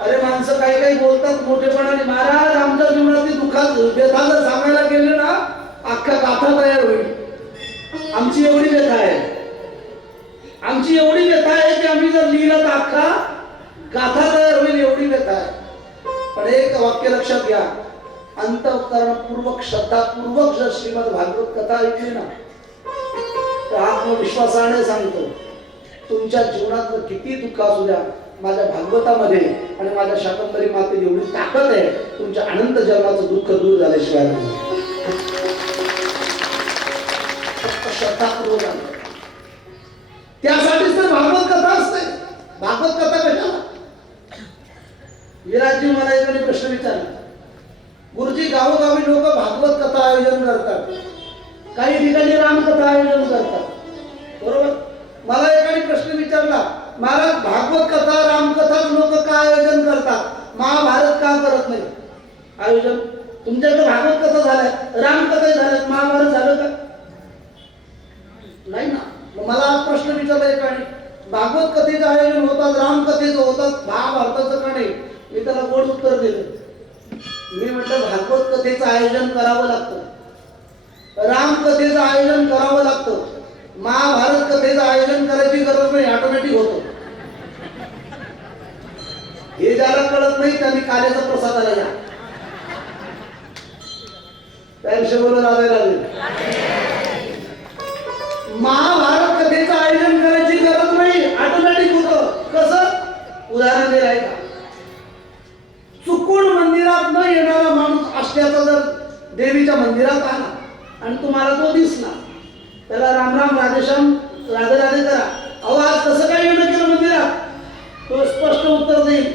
अरे माणसं काही काही बोलतात मोठेपणाने, महाराज आमच्या जीवनातली दुःखात व्यथा जर सांगायला गेले ना अख्खा गाथा तयार होईल. आमची एवढी व्यथा आहे, आमची एवढी व्यथा आहे की आम्ही जर लिहिलं तर अख्खा गाथा तयार होईल, एवढी व्यथा आहे. पण एक वाक्य लक्षात घ्या, अंतःकरणपूर्वक श्रद्धापूर्वक जर श्रीमद भागवत कथा ऐकली ना तर आत्मविश्वासाने सांगतो, तुमच्या जीवनात किती दुःख असू द्या, माझ्या भागवतामध्ये आणि माझ्या शाकंभरी मातेत एवढी ताकद आहे, तुमच्या अनंत जन्माचं दुःख दूर झाल्याशिवाय नाही. फक्त श्रद्धापूर्वक त्यासाठीच तर भागवत कथा असते. भागवत कथा कशाला? विराजजी मला एक प्रश्न विचारला, गुरुजी गावोगावी लोक भागवत कथा आयोजन करतात, काही ठिकाणी रामकथा आयोजन करतात, बरोबर. मला एकाने प्रश्न विचारला, महाराज भागवत कथा रामकथाच लोक का आयोजन करतात, महाभारत का करत नाही आयोजन? तुमच्याकडे भागवत कथा झाल्या, रामकथा झाल्या, महाभारत झालं का? नाही ना. मग मला आज प्रश्न विचारला एकाने, भागवत कथेचं आयोजन होतात, रामकथेचं होतात, महाभारताचं का नाही? मी त्याला गोड उत्तर दिलं. मी म्हटलं भागवत कथेचं आयोजन करावं लागतं, रामकथेचं आयोजन करावं लागतं, महाभारत कथेचं आयोजन करायची गरज नाही, ऑटोमॅटिक होतं. हे ज्याला कळत नाही त्यांनी काल्याचा प्रसादाला या. त्याविषयी बोलून लागेल. महाभारत कथेचं आयोजन करायची गरज नाही, ऑटोमॅटिक होतं. कसं? उदाहरण दिलं आहे का? चुकून मंदिरात न येणारा माणूस असल्याचा जर देवीच्या मंदिरात आला आणि तुम्हाला तो दिसला, त्याला राम राम राधेश्याम राधे राधे करा, अहो आज कसं काय येणं केलं मंदिरात? तो स्पष्ट उत्तर देईल,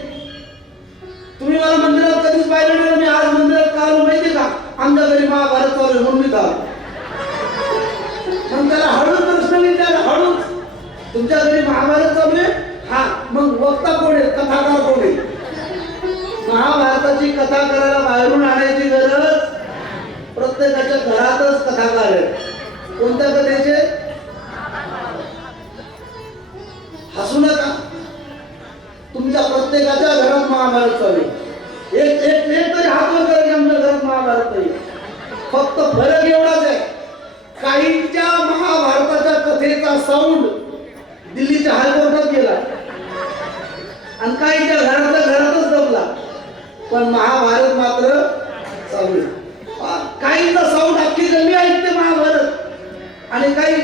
तुम्ही मला मंदिरात कधीच पाहिलं नाही, मी आज मंदिरात का आलो माहिती का? आमच्या घरी महाभारत चालू आहे म्हणून मी आलो. मग त्याला हळूच प्रश्न विचारला, हळूच, तुमच्या घरी महाभारत चालू आहे? हा, मग वक्ता कोण आहे, कथाकार कोण आहे? महाभारताची कथा करायला बाहेरून आणायची गरज, प्रत्येकाच्या घरातच कथाकार आहे. कोणत्या कथेचे? हसू नका, तुमच्या प्रत्येकाच्या घरात महाभारत चालू आहे. एक एक एक तरी हात वर करा की आमच्या घरात महाभारत नाही. फक्त फरक एवढाच आहे, काहींच्या महाभारताच्या कथेचा साऊंड दिल्लीच्या हायकोर्टात गेला आणि काहींच्या घरातल्या घरातच दबला, पण महाभारत मात्र चालू आहे. काहींचा साऊंड अख्खी गल्ली ऐकते महाभारत, आणि काही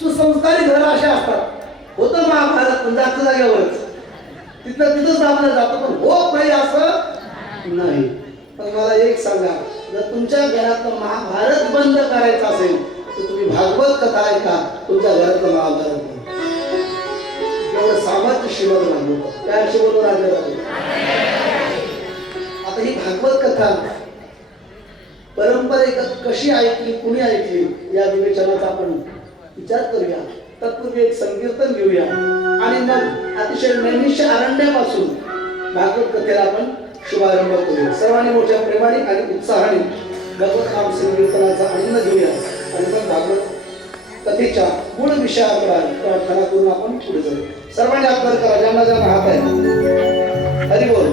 सुसंस्कारी घर असे असतात, होतं महाभारत पण जातं जागेवरच, तिथं तिथंच दाबलं जातं, पण होत नाही असं नाही. पण मला एक सांगा, जर तुमच्या घरातलं महाभारत बंद करायचं असेल तर तुम्ही भागवत कथा ऐका, तुमच्या घरातलं महाभारत बंद. एवढं सामर्थ्य श्रीमद भागवत काय शिवलो राजा. आता ही भागवत कथा परंपरेगत कशी ऐकली, कुणी ऐकली, या विवेचनाचा आपण विचार करूया. तत्पूर्वी एक संकीर्तन घेऊया आणि मग अतिशय नैमिष अरण्यापासून भागवत कथेला आपण शुभारंभ करूया. सर्वांनी मोठ्या प्रेमाने आणि उत्साहाने भगवत नाम संकीर्तनाचा आनंद घेऊया आणि मग भागवत कथेच्या मूळ विषयाकडे प्रार्थना करून आपण पुढे जाऊ. सर्वांनी हात वर करा, ज्यांना ज्यांना हात आहे. हरी बोल.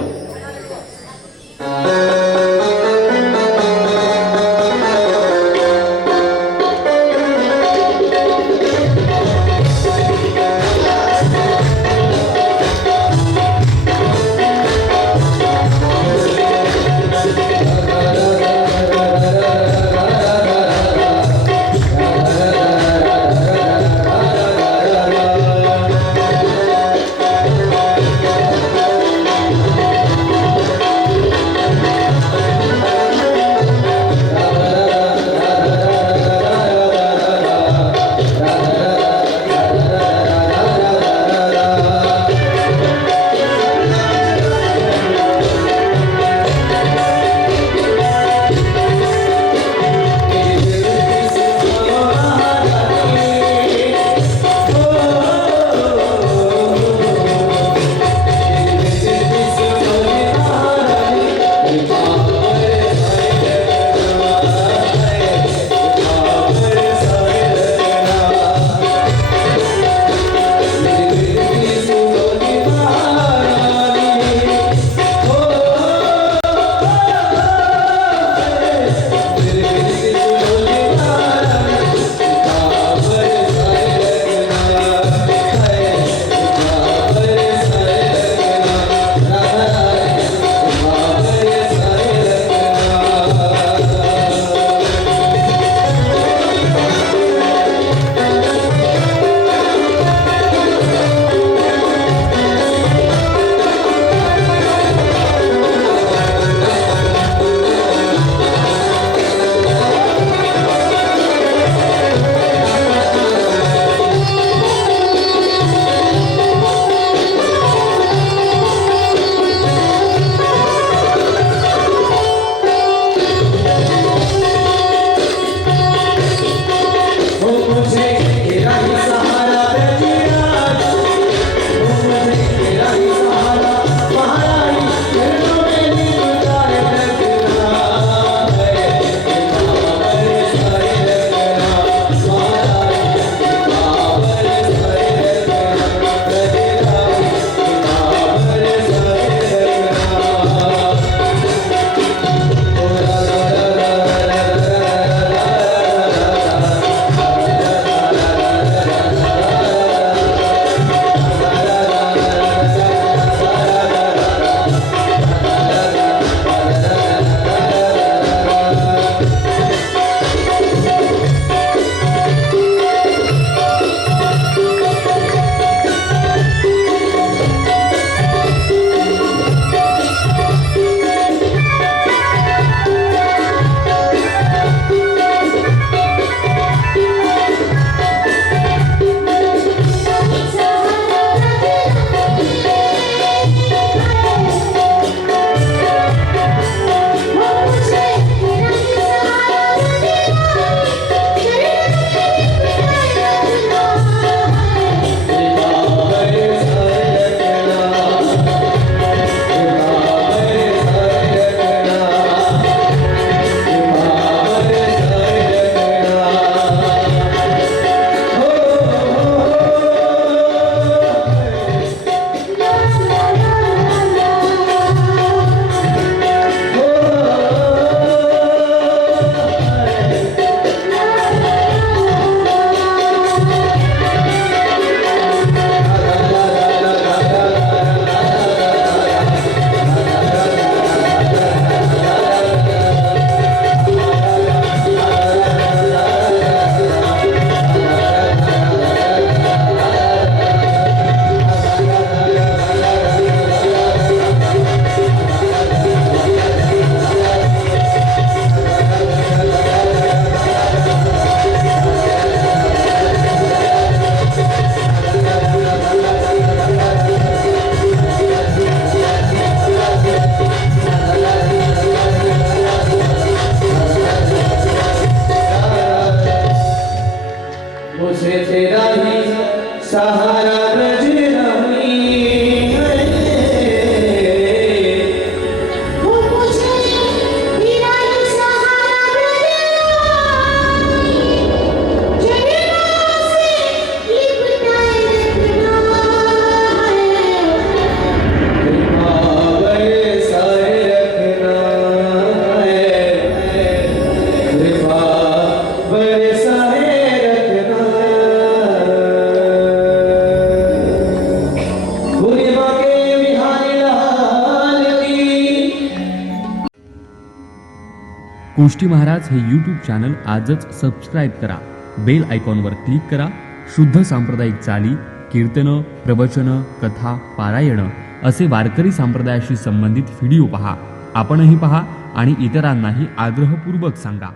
कोष्टी महाराज हे यूट्यूब चॅनल आजच सबस्क्राईब करा, बेल आयकॉनवर क्लिक करा. शुद्ध सांप्रदायिक चाली, कीर्तनं, प्रवचनं, कथा, पारायणं असे वारकरी संप्रदायाशी संबंधित व्हिडिओ पहा. आपणही पहा आणि इतरांनाही आग्रहपूर्वक सांगा.